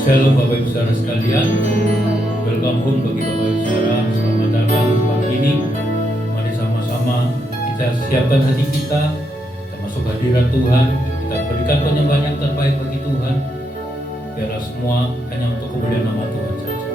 Shalom Bapak Ibu Saudara sekalian. Welcome home bagi Bapak Ibu Saudara. Selamat datang pagi ini. Mari sama-sama kita siapkan hati kita masuk hadirat Tuhan. Kita berikan penyembahan yang terbaik bagi Tuhan. Biarlah semua hanya untuk kemuliaan nama Tuhan saja.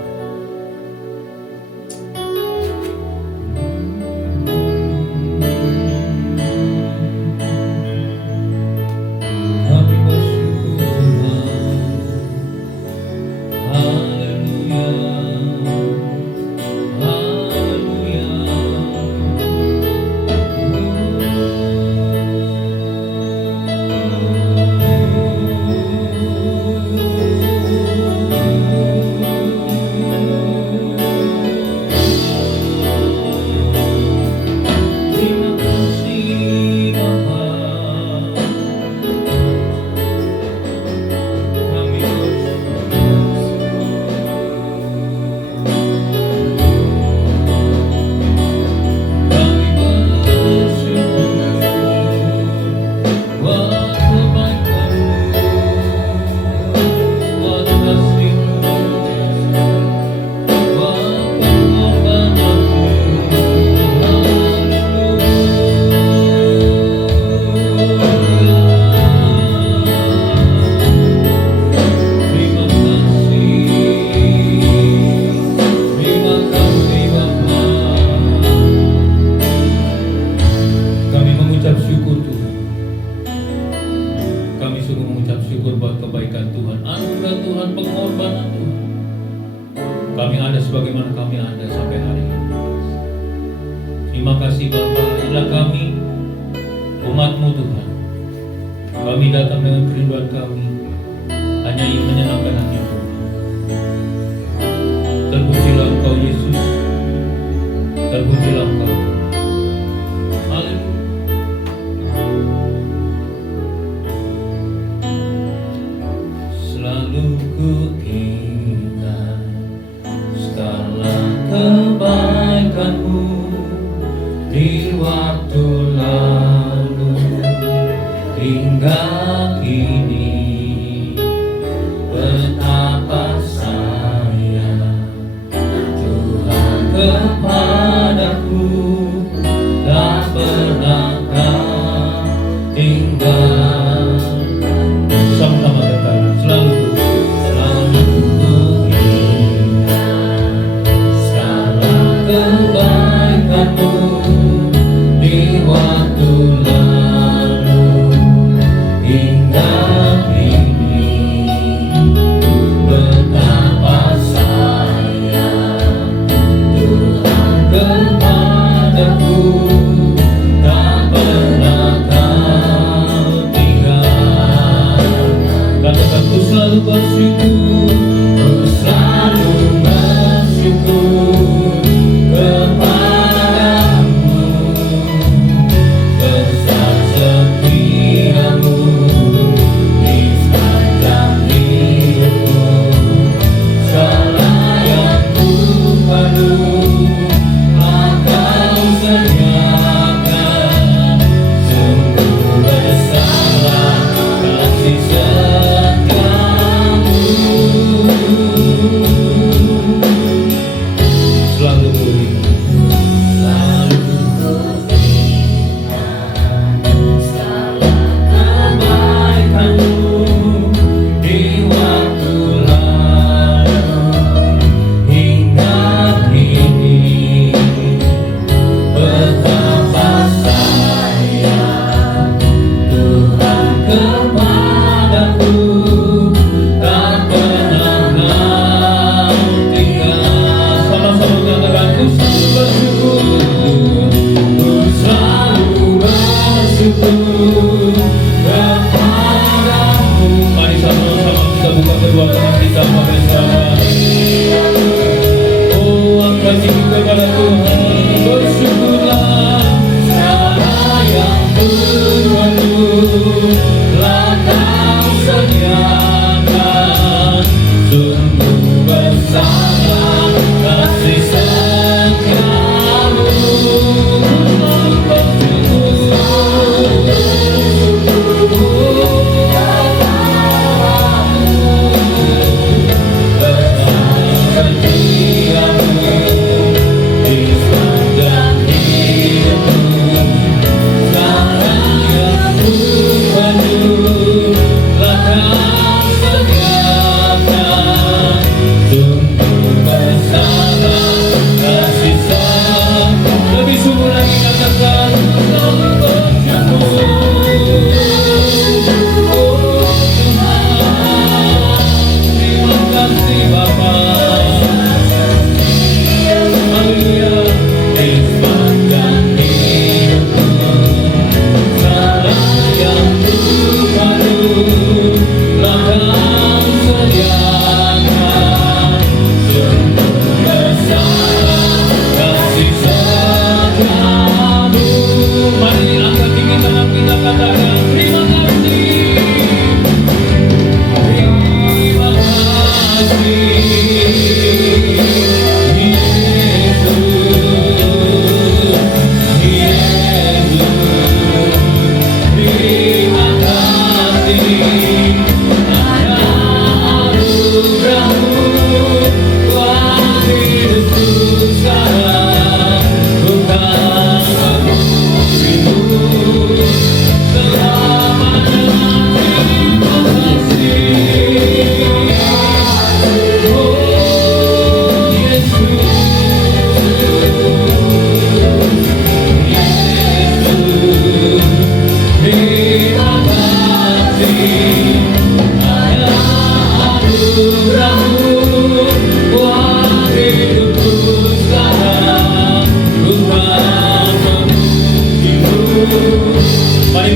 Mari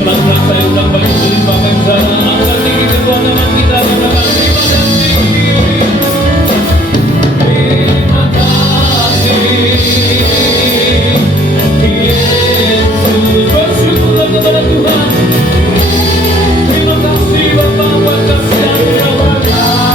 pelan-pelan saya undang balik beli Bapak Ibu Saudara, angkat tinggi kedua tangan kita, katakan terima kasih. Terima kasih Yesus, bersyukurlah kepada Tuhan. Terima kasih Bapak buat kasih anugerah.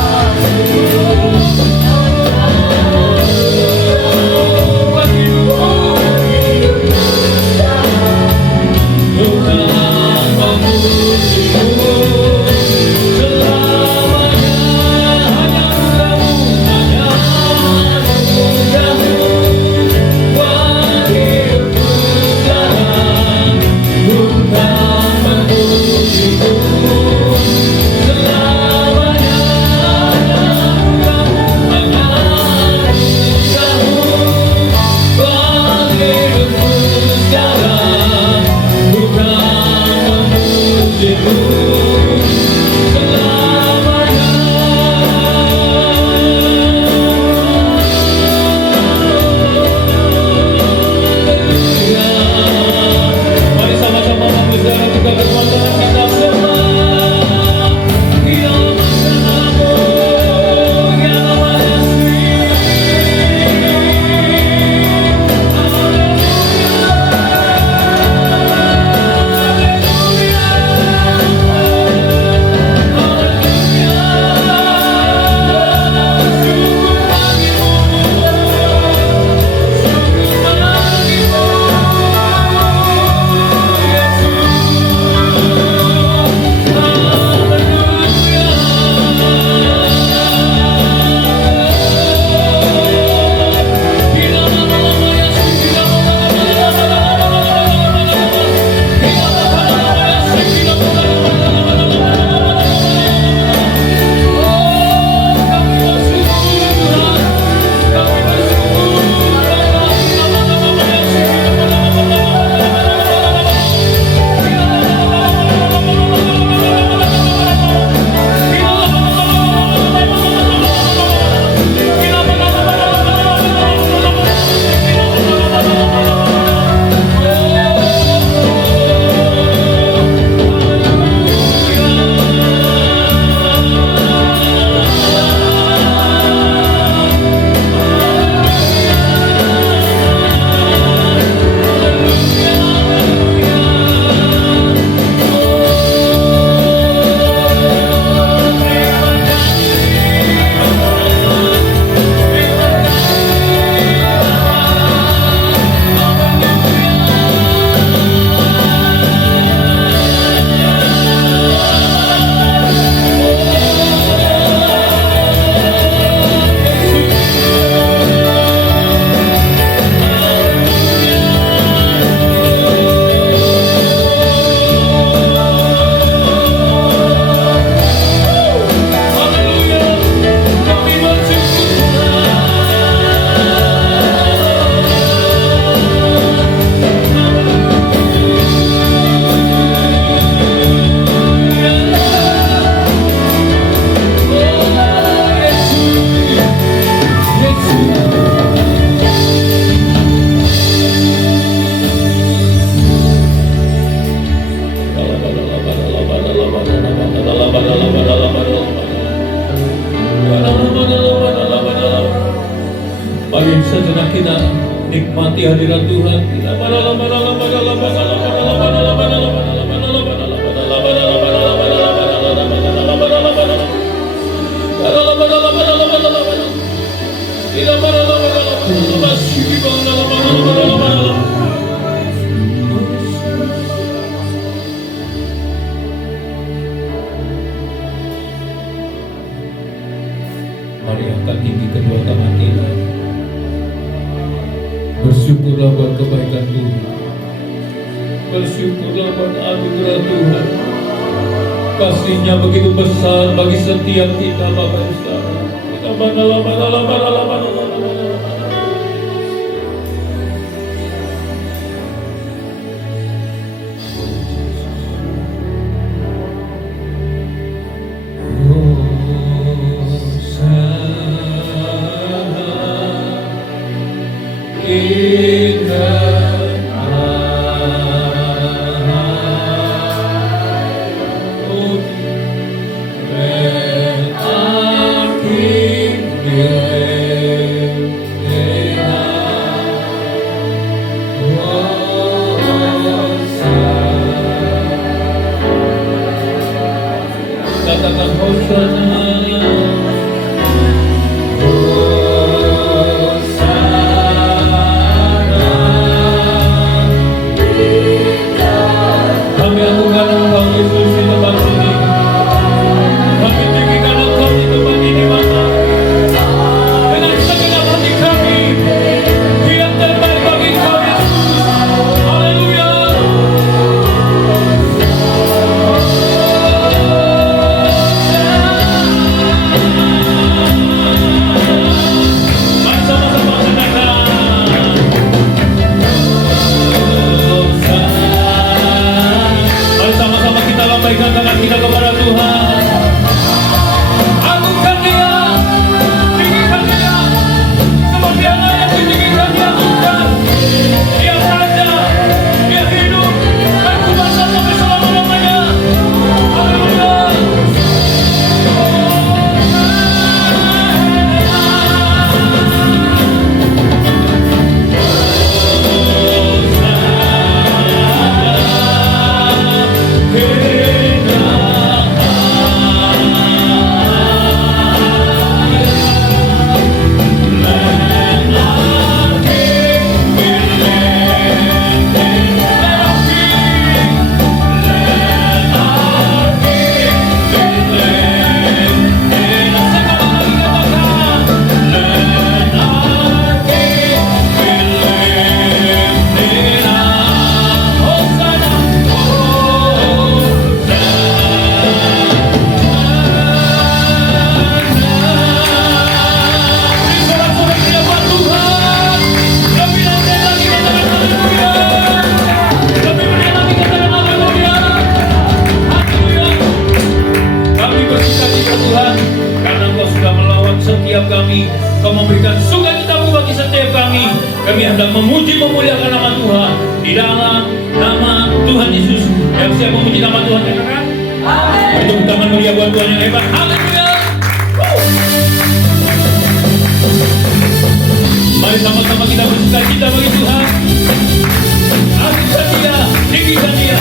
Mari sejenak kita nikmati hadirat Tuhan. Mari angkat tinggi kedua tangan kita. Bersyukurlah buat kebaikan Tuhan. Bersyukurlah buat anugerah Tuhan. Kasih-Nya begitu besar bagi setiap kita, Bapak Ibu Saudara. setiap kami. Kau memberikan sukacitamu bagi setiap kami. Kami hendak memuji memuliakan nama Tuhan di dalam nama Tuhan Yesus. Yang siap memuji nama Tuhan katakan amin. Tepuk tangan meriah buat Tuhan yang hebat. Haleluya. Mari sama-sama kita bersukacita bagi Tuhan. Asihkan Dia, tinggikan Dia.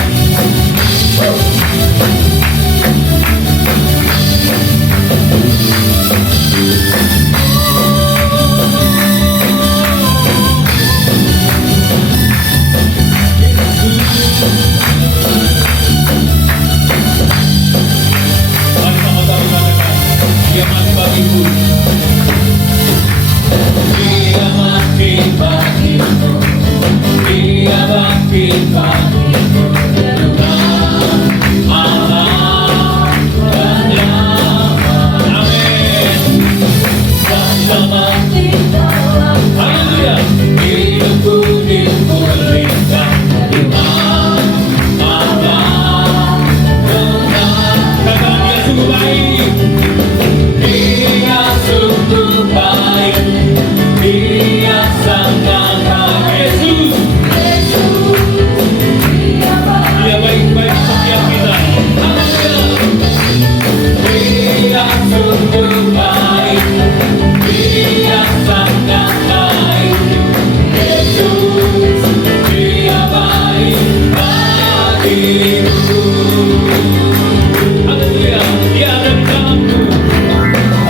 Mari sama-sama katakan, Dia mati bagiku. Dia mati bagiku. Dia mati bagiku. Haleluya. Hidupku dipulihkan iman Allah. Katakan Dia sungguh baik. Dia sungguh baik. Dia sangat baik. Yesus. Dia baik-baik setiap kita. Haleluya. Dia sungguh baik. Dia sangat baik. Yesus, Dia baik bagiku. Haleluya. Dia ada di dalamku.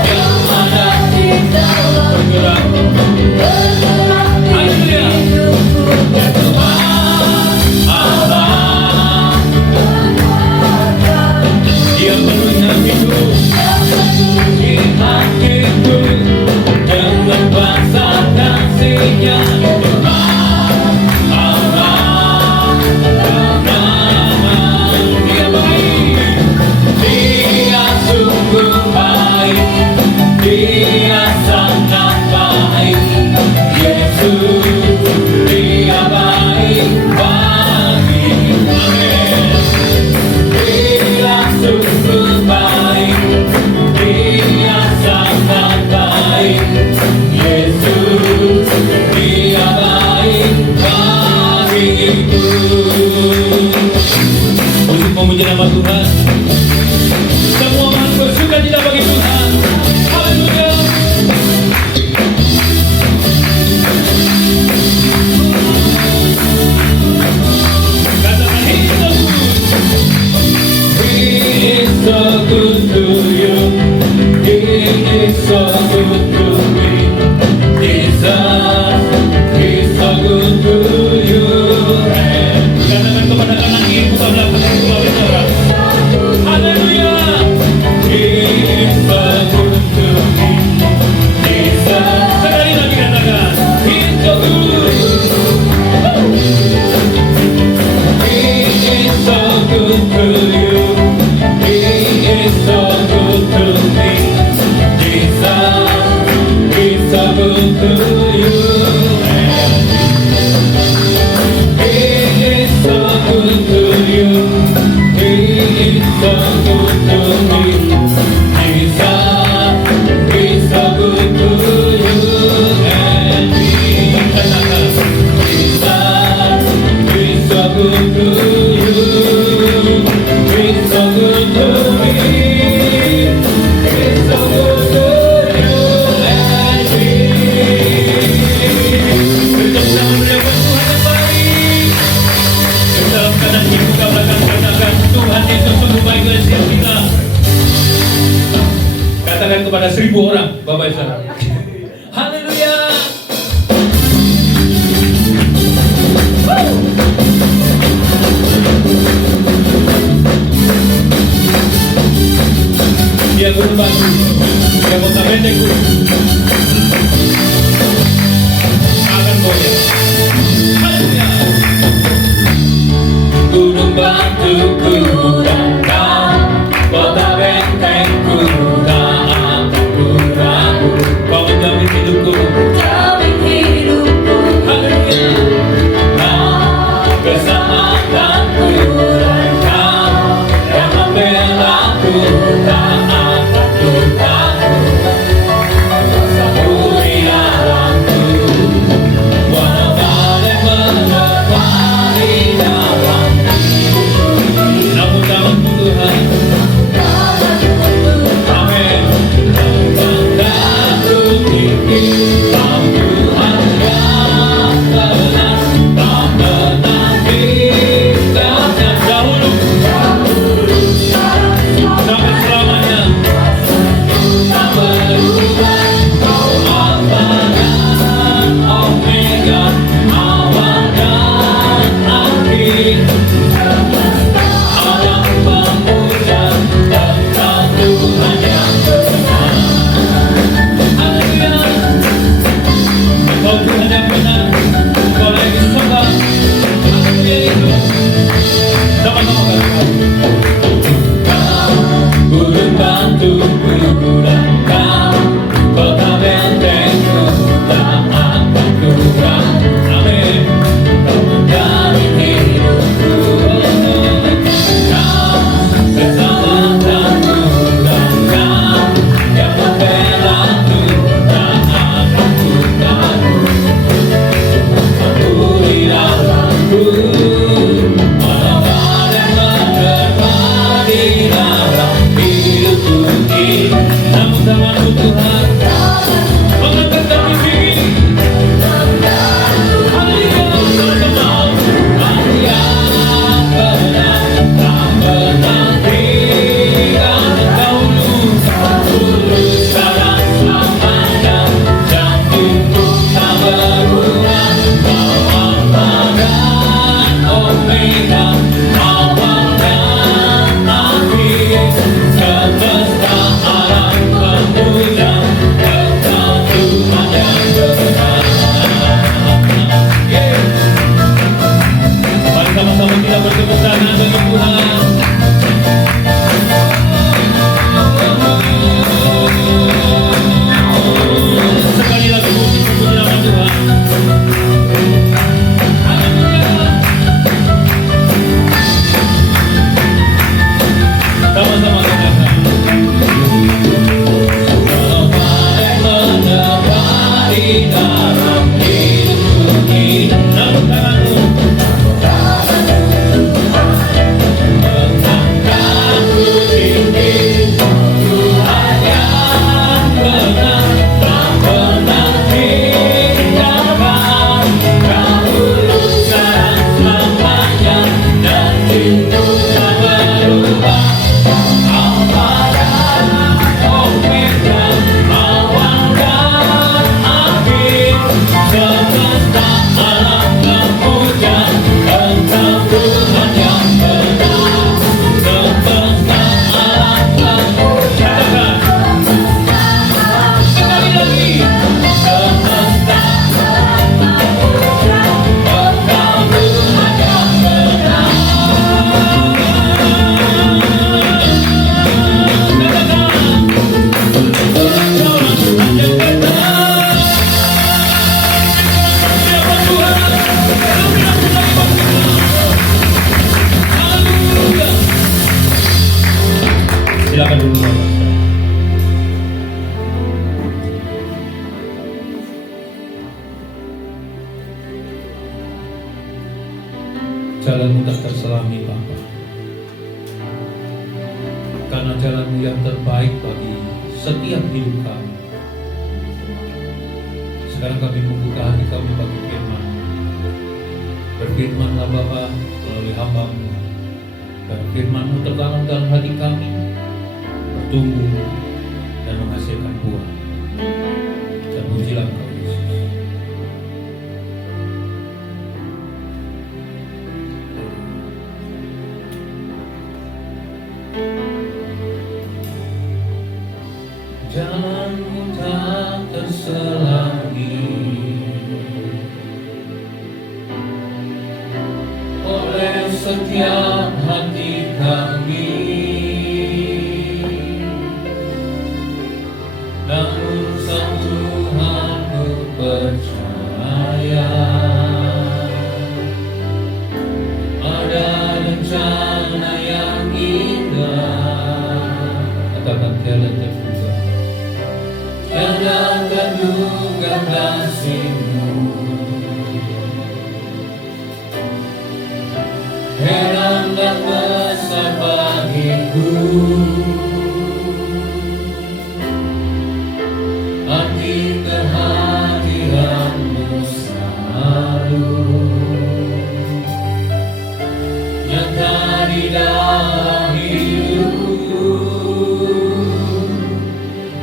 Dia ada di dalam bergerak. Haleluya. Tuhan Allah. Dia penuhi hatiku. Penuhi hatiku. Dengan kuasa kasih-Nya. Tuhan Allah bernama. Dia baik. Dia sungguh baik. Dia sangat baik. Yesus, Dia baik bagi. Amin. Dia sungguh baik. Dia sangat baik. Yesus, Dia baik bagiku. Untuk memuji nama Tuhan. Semua orang bersukacita bagi Tuhan. Haleluya. Katakan He is so good to you. He is so good to me. Jesus is so good to you. Katakan kepada kanan kiri, buka belakang, buka bicara. Haleluya. He is so good to me. Jesus. Sekali lagi katakan, He is so good. He is so good to you. He is so good to me. Jesus is so good to you. He is so good to you. He is so good to me. Jesus is so good to you and me. Jesus is so good to you. He's so good to me. He's so good to you and me. Bertemu tangan berikan Tuhan yang baik. Dalam kanan kiri buka belakang katakan Tuhan Yesus sungguh baik dari setiap kita. Katakan kepada 1000 orang, Bapak Ibu Saudara. Haleluya. Dia guru batu, dia kota pendek guru akan goyah. Haleluya. Gunung batuku dan kau, kota bentengku tak akan ku ragu. Kau menjamin hidupku. Haleluya. Kau keselamatanku dan kau yang membelaku tak akan ku takut. jalanmu tak terselami Bapa. Karena jalanmu yang terbaik bagi setiap hidup kami. Sekarang kami membuka hati kami bagi firman. Berfirmanlah Bapa melalui hamba-Mu. Dan firman-Mu tertanam dalam hati kami, bertumbuh dan menghasilkan buah. Dan pujilah Engkau Yesus. Jalanmu tak terselangi oleh setiap hati kami, namun Sang Tuhan ku percaya ada rencana yang indah. Katakan tiada terduga, tiada terduga kasih-Mu. Heran dan besar bagiku arti kehadiran-Mu selalu nyata di dalam hidupku.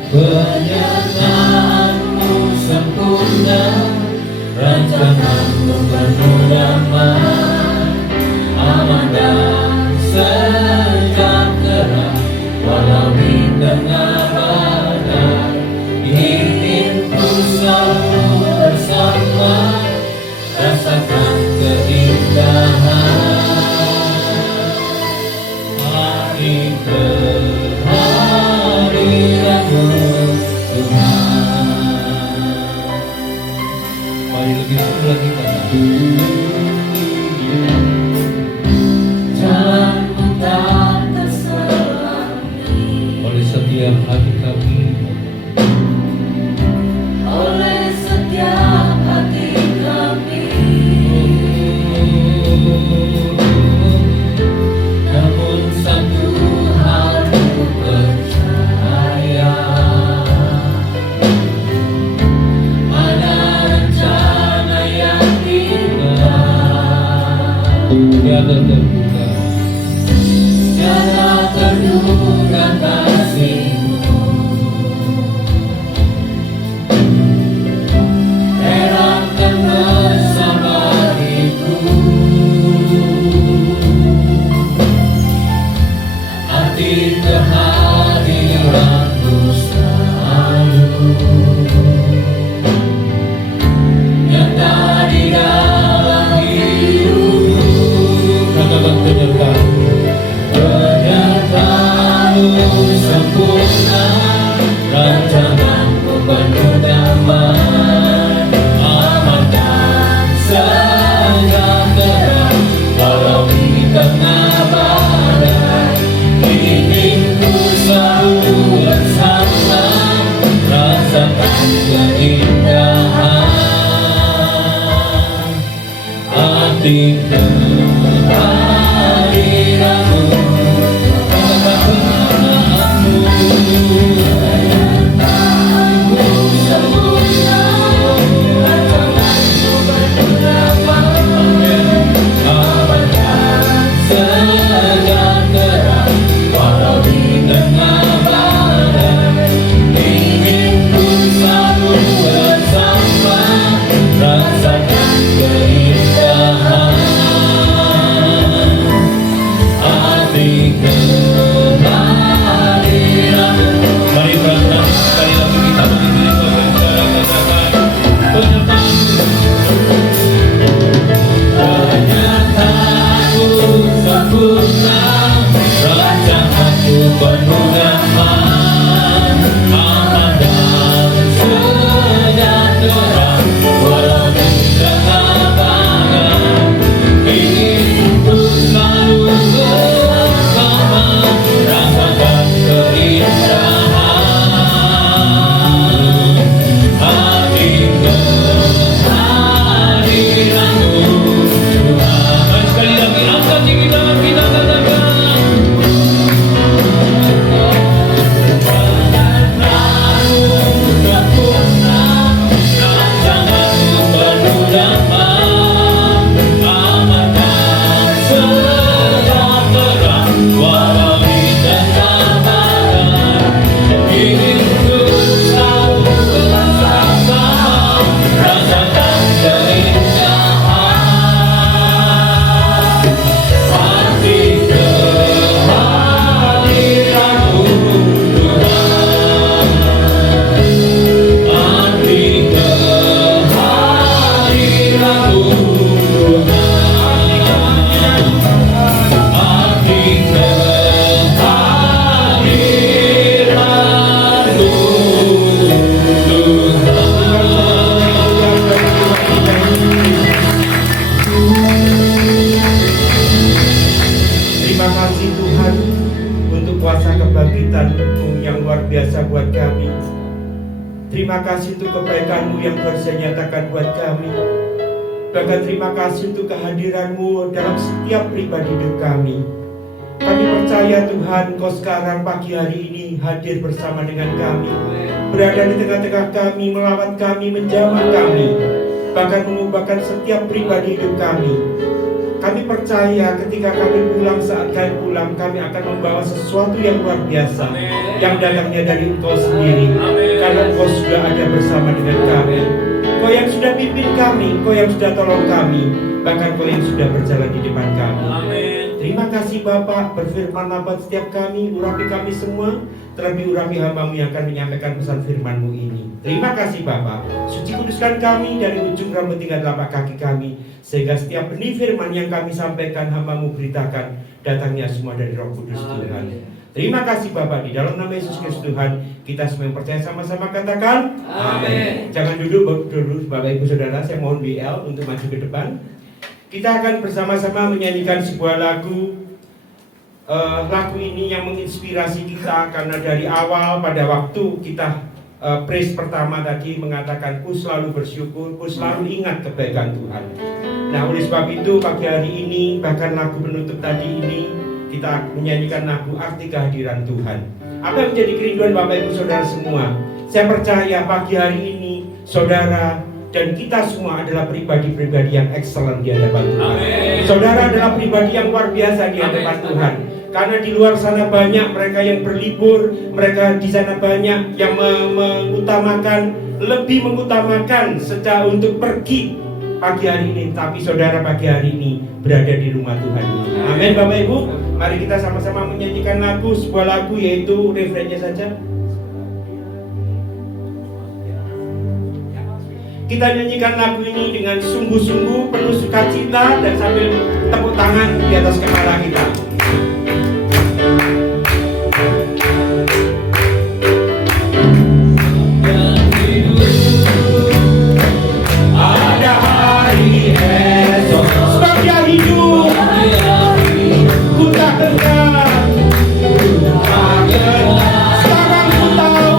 Penyertaan-Mu sempurna, rancangan-Mu penuh damai, aman dan sejahtera walau di tengah badai. Ingin ku selalu bersama, rasakan keindahan hari kehadiran-Mu Tuhan. Mari lebih seru lagi jalanmu tak terselangi oleh setiap hati kami, oleh setiap hati kami. Namun satu hal ku percaya, ada rencana yang indah. Tiada terduga, tiada terduga kasih-Mu. Heran dan besar bagiku arti kehadiran-Mu selalu nyata di dalam hidupku. Katakan penyertaan-Mu sempurna, rancangan-Mu penuh damai, aman dan sejahtera walau di tengah badai. Ingin ku selalu bersama, rasakan keindahan arti kehadiran-Mu. Rasakan keindahan buat kami. Terima kasih untuk kebaikan-Mu yang Tuhan sudah nyatakan buat kami. Bahkan terima kasih untuk kehadiran-Mu dalam setiap pribadi hidup kami. Kami percaya Tuhan, Engkau sekarang pagi hari ini hadir bersama dengan kami, berada di tengah-tengah kami, melawat kami, menjamah kami, bahkan mengubahkan setiap pribadi hidup kami. Kami percaya ketika kami pulang, saat kami pulang, kami akan membawa sesuatu yang luar biasa, yang datangnya dari Engkau sendiri, karena Engkau sudah ada bersama dengan kami. Engkau yang sudah pimpin kami, Engkau yang sudah tolong kami, bahkan Engkau yang sudah berjalan di depan kami. Terima kasih Bapak, berfirmanlah buat setiap kami, urapi kami semua, terlebih urapi hamba-Mu yang akan menyampaikan pesan firman-Mu ini. Terima kasih Bapak, suci kuduskan kami dari ujung rambut hingga telapak kaki kami, sehingga setiap benih firman yang kami sampaikan, hamba-Mu beritakan, datangnya semua dari Roh Kudus Tuhan. Terima kasih Bapak, di dalam nama Yesus Kristus Tuhan, kita semua yang percaya sama-sama katakan amin. Jangan duduk dulu Bapak Ibu Saudara, saya mohon BL untuk maju ke depan. Kita akan bersama-sama menyanyikan sebuah lagu. Lagu ini yang menginspirasi kita, karena dari awal pada waktu kita praise pertama tadi mengatakan ku selalu bersyukur, ku selalu ingat kebaikan Tuhan. Nah, oleh sebab itu pagi hari ini, bahkan lagu penutup tadi ini, kita menyanyikan lagu arti kehadiran Tuhan. Apa yang menjadi kerinduan Bapak Ibu Saudara semua? Saya percaya pagi hari ini saudara dan kita semua adalah pribadi-pribadi yang excellent di hadapan Tuhan. Amen. Saudara adalah pribadi yang luar biasa di hadapan Tuhan. Karena di luar sana banyak mereka yang berlibur, mereka di sana banyak yang lebih mengutamakan secara untuk pergi pagi hari ini. Tapi saudara pagi hari ini berada di rumah Tuhan. Amin Bapak Ibu. Mari kita sama-sama menyanyikan lagu, sebuah lagu yaitu refrennya saja. Kita nyanyikan lagu ini dengan sungguh-sungguh, penuh sukacita, dan sambil tepuk tangan di atas kepala kita. Ada hari esok, sebab Dia hidup, ku tak kenal. Sekarang ku tahu,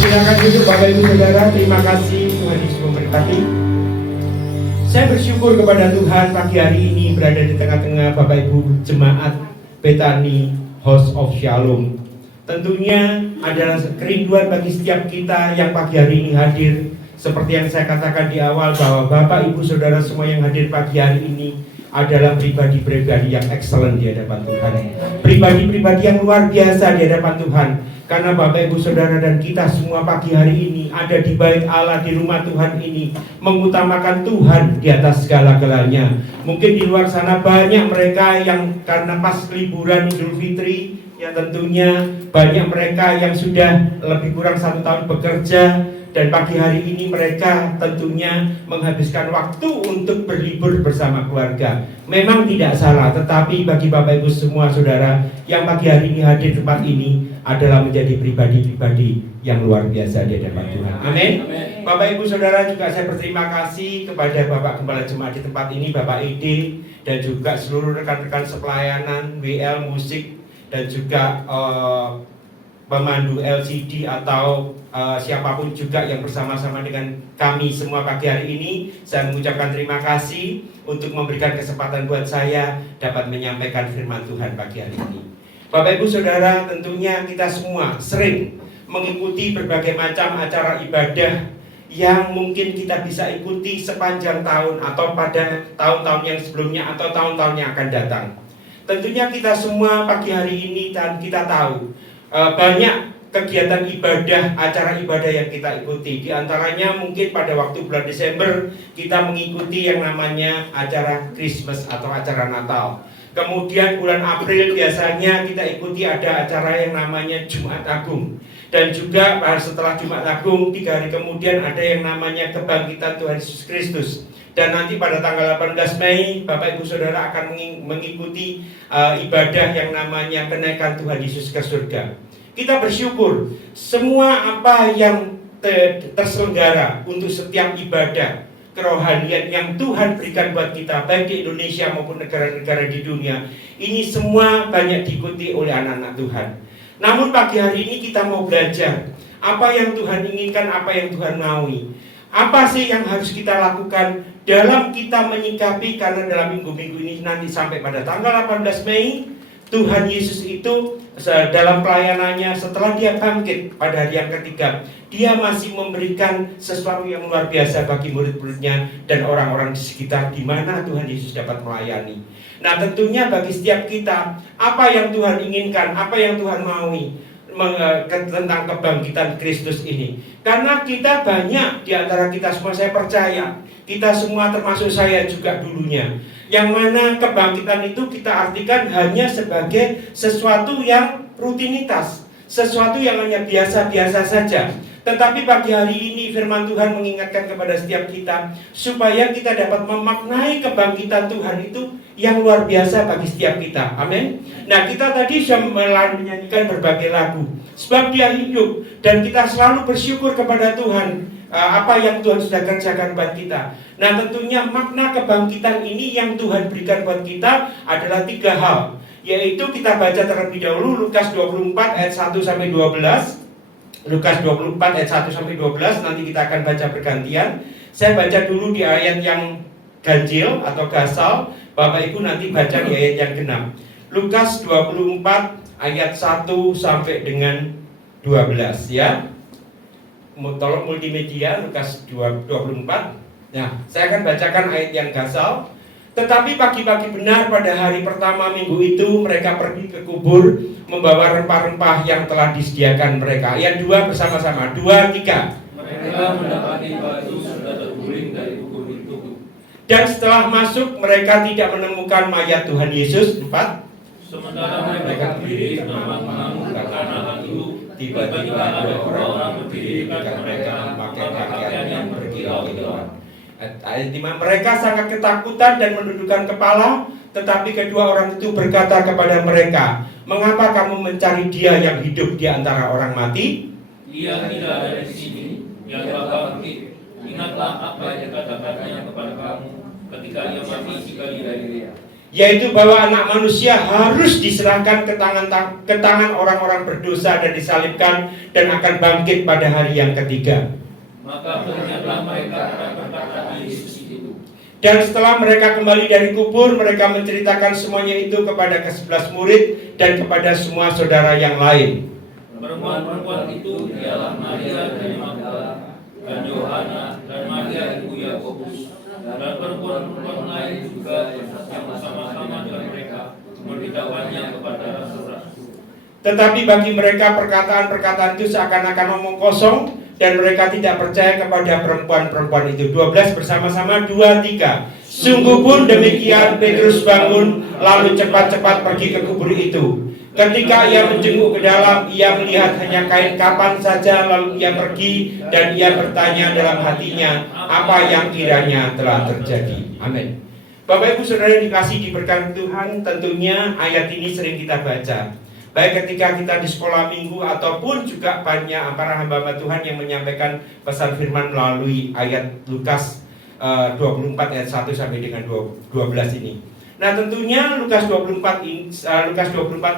silakan duduk Bapak Ibu Saudara. Terima kasih Tuhan Yesus memberkati. Saya bersyukur kepada Tuhan pagi hari ini berada di tengah-tengah Bapak Ibu Jemaat Bethany House of Shalom. Tentunya adalah kerinduan bagi setiap kita yang pagi hari ini hadir. Seperti yang saya katakan di awal, bahwa Bapak Ibu Saudara semua yang hadir pagi hari ini adalah pribadi-pribadi yang excellent di hadapan Tuhan. Pribadi-pribadi yang luar biasa di hadapan Tuhan. Karena Bapak Ibu Saudara dan kita semua pagi hari ini ada di bait Allah, di rumah Tuhan ini, mengutamakan Tuhan di atas segala-galanya. Mungkin di luar sana banyak mereka yang karena pas liburan Idul Fitri, ya tentunya banyak mereka yang sudah lebih kurang 1 tahun bekerja, Dan pagi hari ini mereka tentunya menghabiskan waktu untuk berlibur bersama keluarga. Memang tidak salah, tetapi bagi Bapak Ibu semua saudara yang pagi hari ini hadir di tempat ini adalah menjadi pribadi-pribadi yang luar biasa di hadapan Tuhan. Amin. Bapak Ibu saudara, juga saya berterima kasih kepada Bapak Gembala Jemaat di tempat ini, Bapak Ide, dan juga seluruh rekan-rekan sepelayanan, WL Musik, dan juga pemandu LCD atau siapapun juga yang bersama-sama dengan kami semua pagi hari ini. Saya mengucapkan terima kasih untuk memberikan kesempatan buat saya dapat menyampaikan firman Tuhan pagi hari ini. Bapak Ibu Saudara, tentunya kita semua sering mengikuti berbagai macam acara ibadah yang mungkin kita bisa ikuti sepanjang tahun atau pada tahun-tahun yang sebelumnya atau tahun-tahun yang akan datang. Tentunya kita semua pagi hari ini dan kita tahu banyak kegiatan ibadah, acara ibadah yang kita ikuti. Di antaranya mungkin pada waktu bulan Desember kita mengikuti yang namanya acara Christmas atau acara Natal. Kemudian bulan April biasanya kita ikuti ada acara yang namanya Jumat Agung. Dan juga setelah Jumat Agung 3 hari kemudian ada yang namanya Kebangkitan Tuhan Yesus Kristus. Dan nanti pada tanggal 18 Mei Bapak Ibu Saudara akan mengikuti ibadah yang namanya Kenaikan Tuhan Yesus ke surga. Kita bersyukur semua apa yang terselenggara untuk setiap ibadah kerohanian yang Tuhan berikan buat kita, baik di Indonesia maupun negara-negara di dunia, ini semua banyak diikuti oleh anak-anak Tuhan. Namun pagi hari ini kita mau belajar apa yang Tuhan inginkan, apa yang Tuhan maui. Apa sih yang harus kita lakukan dalam kita menyikapi, karena dalam minggu-minggu ini nanti sampai pada tanggal 18 Mei Tuhan Yesus itu dalam pelayanannya setelah dia bangkit pada hari yang ketiga, dia masih memberikan sesuatu yang luar biasa bagi murid-muridnya dan orang-orang di sekitar di mana Tuhan Yesus dapat melayani. Nah, tentunya bagi setiap kita, apa yang Tuhan inginkan, apa yang Tuhan maui tentang kebangkitan Kristus ini. Karena kita banyak di antara kita semua, saya percaya kita semua termasuk saya juga dulunya, yang mana kebangkitan itu kita artikan hanya sebagai sesuatu yang rutinitas, sesuatu yang hanya biasa-biasa saja. Tetapi pagi hari ini firman Tuhan mengingatkan kepada setiap kita supaya kita dapat memaknai kebangkitan Tuhan itu yang luar biasa bagi setiap kita. Amin. Nah, kita tadi sudah menyanyikan berbagai lagu sebab dia hidup, dan kita selalu bersyukur kepada Tuhan apa yang Tuhan sudah kerjakan buat kita. Nah, tentunya makna kebangkitan ini yang Tuhan berikan buat kita adalah 3 hal, yaitu kita baca terlebih dahulu Lukas 24 ayat 1 sampai 12. Lukas 24 ayat 1 sampai 12, nanti kita akan baca bergantian. Saya baca dulu di ayat yang ganjil atau gasal, Bapak Ibu nanti baca di ayat yang genap. Lukas 24 ayat 1 sampai dengan 12 ya. Tolong multimedia Lukas 24. Nah, saya akan bacakan ayat yang gasal. Tetapi pagi-pagi benar pada hari pertama minggu itu mereka pergi ke kubur membawa rempah-rempah yang telah disediakan mereka. Ayat 2 bersama-sama. 2, 3. Mereka mendapati batu sudah terguling dari kubur itu. Dan setelah masuk mereka tidak menemukan mayat Tuhan Yesus. 4. Sementara mereka berdiri mengamuk karena hal itu, tiba-tiba ada orang berdiri di dekat mereka memakai pakaian yang berkilau-kilauan. Ayat 5, mereka sangat ketakutan dan menundukkan kepala, tetapi kedua orang itu berkata kepada mereka, mengapa kamu mencari dia yang hidup di antara orang mati? Ia tidak ada di sini, yang bangkit. Ingatlah apa yang katakannya kepada kamu ketika ia mati di Galilea, yaitu bahwa anak manusia harus diserahkan ke tangan orang-orang berdosa dan disalibkan dan akan bangkit pada hari yang ketiga. Maka teringatlah mereka akan perkataan Yesus itu. Dan setelah mereka kembali dari kubur, mereka menceritakan semuanya itu kepada ke-11 murid dan kepada semua saudara yang lain. Perempuan-perempuan itu ialah Maria dari Magdala, dan Yohana, dan Maria ibu Yakobus, dan perempuan-perempuan lain juga yang bersama-sama dengan mereka memberitahuannya kepada rasul-rasul. Tetapi bagi mereka perkataan-perkataan itu seakan-akan omong kosong, dan mereka tidak percaya kepada perempuan-perempuan itu. 12 bersama-sama, 2, 3. Sungguh pun demikian Petrus bangun, lalu cepat-cepat pergi ke kubur itu. Ketika ia menjenguk ke dalam, ia melihat hanya kain kapan saja, lalu ia pergi dan ia bertanya dalam hatinya apa yang kiranya telah terjadi. Amin. Bapak Ibu Saudara yang dikasih diberkati Tuhan, tentunya ayat ini sering kita baca. Baik ketika kita di sekolah minggu ataupun juga banyak para hamba Tuhan yang menyampaikan pesan firman melalui ayat Lukas 24 ayat 1 sampai dengan 12 ini. Nah tentunya Lukas 24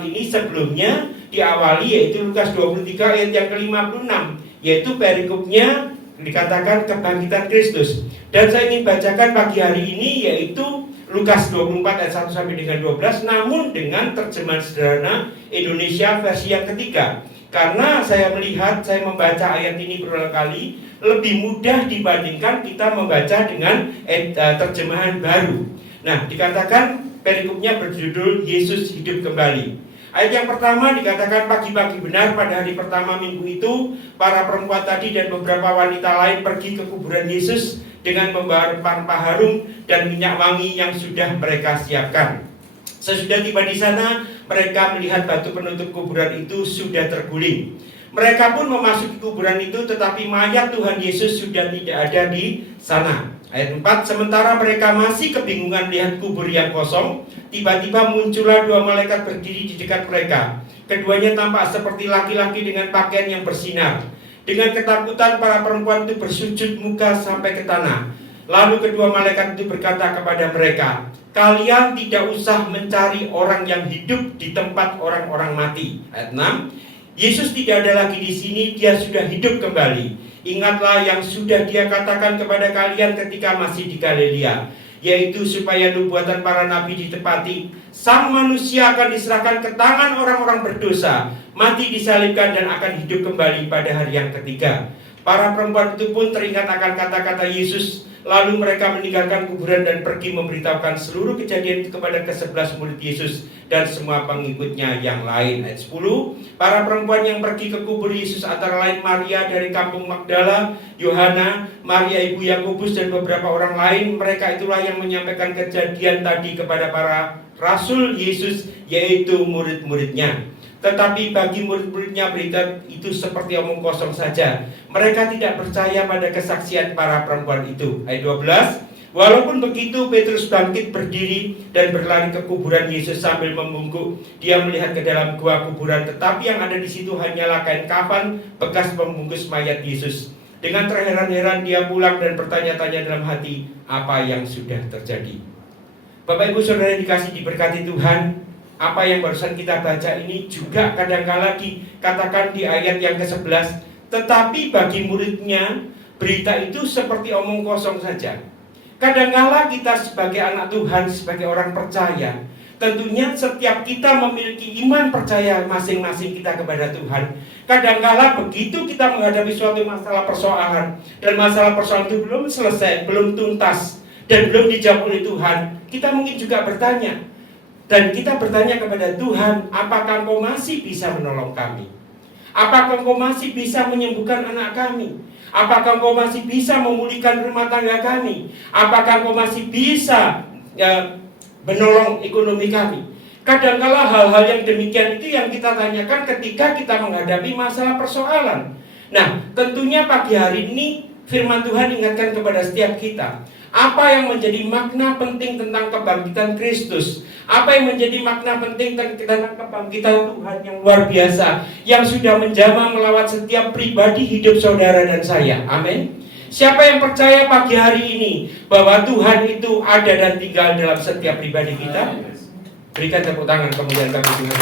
ini sebelumnya diawali yaitu Lukas 23 ayat yang ke-56, yaitu perikopnya dikatakan kebangkitan Kristus. Dan saya ingin bacakan pagi hari ini yaitu Lukas 24 ayat 1 sampai dengan 12, namun dengan terjemahan sederhana Indonesia versi yang ketiga. Karena saya melihat, saya membaca ayat ini berulang kali lebih mudah dibandingkan kita membaca dengan terjemahan baru. Nah, dikatakan perikopnya berjudul Yesus hidup kembali. Ayat yang pertama dikatakan pagi-pagi benar pada hari pertama minggu itu, para perempuan tadi dan beberapa wanita lain pergi ke kuburan Yesus dengan membawa rempah-rempah harum dan minyak wangi yang sudah mereka siapkan. Sesudah tiba di sana, mereka melihat batu penutup kuburan itu sudah terguling. Mereka pun memasuki kuburan itu, tetapi mayat Tuhan Yesus sudah tidak ada di sana. Ayat 4, sementara mereka masih kebingungan melihat kubur yang kosong, tiba-tiba muncullah dua malaikat berdiri di dekat mereka. Keduanya tampak seperti laki-laki dengan pakaian yang bersinar. Dengan ketakutan para perempuan itu bersujud muka sampai ke tanah. Lalu kedua malaikat itu berkata kepada mereka, kalian tidak usah mencari orang yang hidup di tempat orang-orang mati. Ayat 6, Yesus tidak ada lagi di sini, dia sudah hidup kembali. Ingatlah yang sudah dia katakan kepada kalian ketika masih di Galilea, yaitu supaya nubuatan para nabi ditepati. Sang manusia akan diserahkan ke tangan orang-orang berdosa, mati disalibkan dan akan hidup kembali pada hari yang ketiga. Para perempuan itu pun teringat akan kata-kata Yesus. Lalu mereka meninggalkan kuburan dan pergi memberitahukan seluruh kejadian itu kepada ke-11 murid Yesus dan semua pengikutnya yang lain. Ayat 10, para perempuan yang pergi ke kubur Yesus antara lain Maria dari kampung Magdala, Yohana, Maria ibu Yakobus dan beberapa orang lain. Mereka itulah yang menyampaikan kejadian tadi kepada para rasul Yesus, yaitu murid-muridnya. Tetapi bagi murid-muridnya berita itu seperti omong kosong saja. Mereka tidak percaya pada kesaksian para perempuan itu. Ayat 12, walaupun begitu Petrus bangkit berdiri dan berlari ke kuburan Yesus sambil membungkuk. Dia melihat ke dalam gua kuburan, tetapi yang ada di situ hanyalah kain kafan bekas membungkus mayat Yesus. Dengan terheran-heran dia pulang dan bertanya-tanya dalam hati apa yang sudah terjadi. Bapak Ibu Saudara yang dikasih diberkati Tuhan, apa yang barusan kita baca ini juga kadangkala dikatakan di ayat yang ke-11, tetapi bagi muridnya berita itu seperti omong kosong saja. Kadangkala kita sebagai anak Tuhan, sebagai orang percaya, tentunya setiap kita memiliki iman percaya masing-masing kita kepada Tuhan. Kadangkala begitu kita menghadapi suatu masalah persoalan, dan masalah persoalan itu belum selesai, belum tuntas, dan belum dijawab oleh Tuhan, kita mungkin juga bertanya. Dan kita bertanya kepada Tuhan, apakah Engkau masih bisa menolong kami? Apakah Engkau masih bisa menyembuhkan anak kami? Apakah Engkau masih bisa memulihkan rumah tangga kami? Apakah Engkau masih bisa menolong ekonomi kami? Kadangkala hal-hal yang demikian itu yang kita tanyakan ketika kita menghadapi masalah persoalan. Nah, tentunya pagi hari ini firman Tuhan ingatkan kepada setiap kita. Apa yang menjadi makna penting tentang kebangkitan Kristus? Apa yang menjadi makna penting tentang kebangkitan Tuhan yang luar biasa, yang sudah menjamah melawat setiap pribadi hidup saudara dan saya? Amin. Siapa yang percaya pagi hari ini bahwa Tuhan itu ada dan tinggal dalam setiap pribadi kita? Berikan tepuk tangan kemudian kami Tuhan.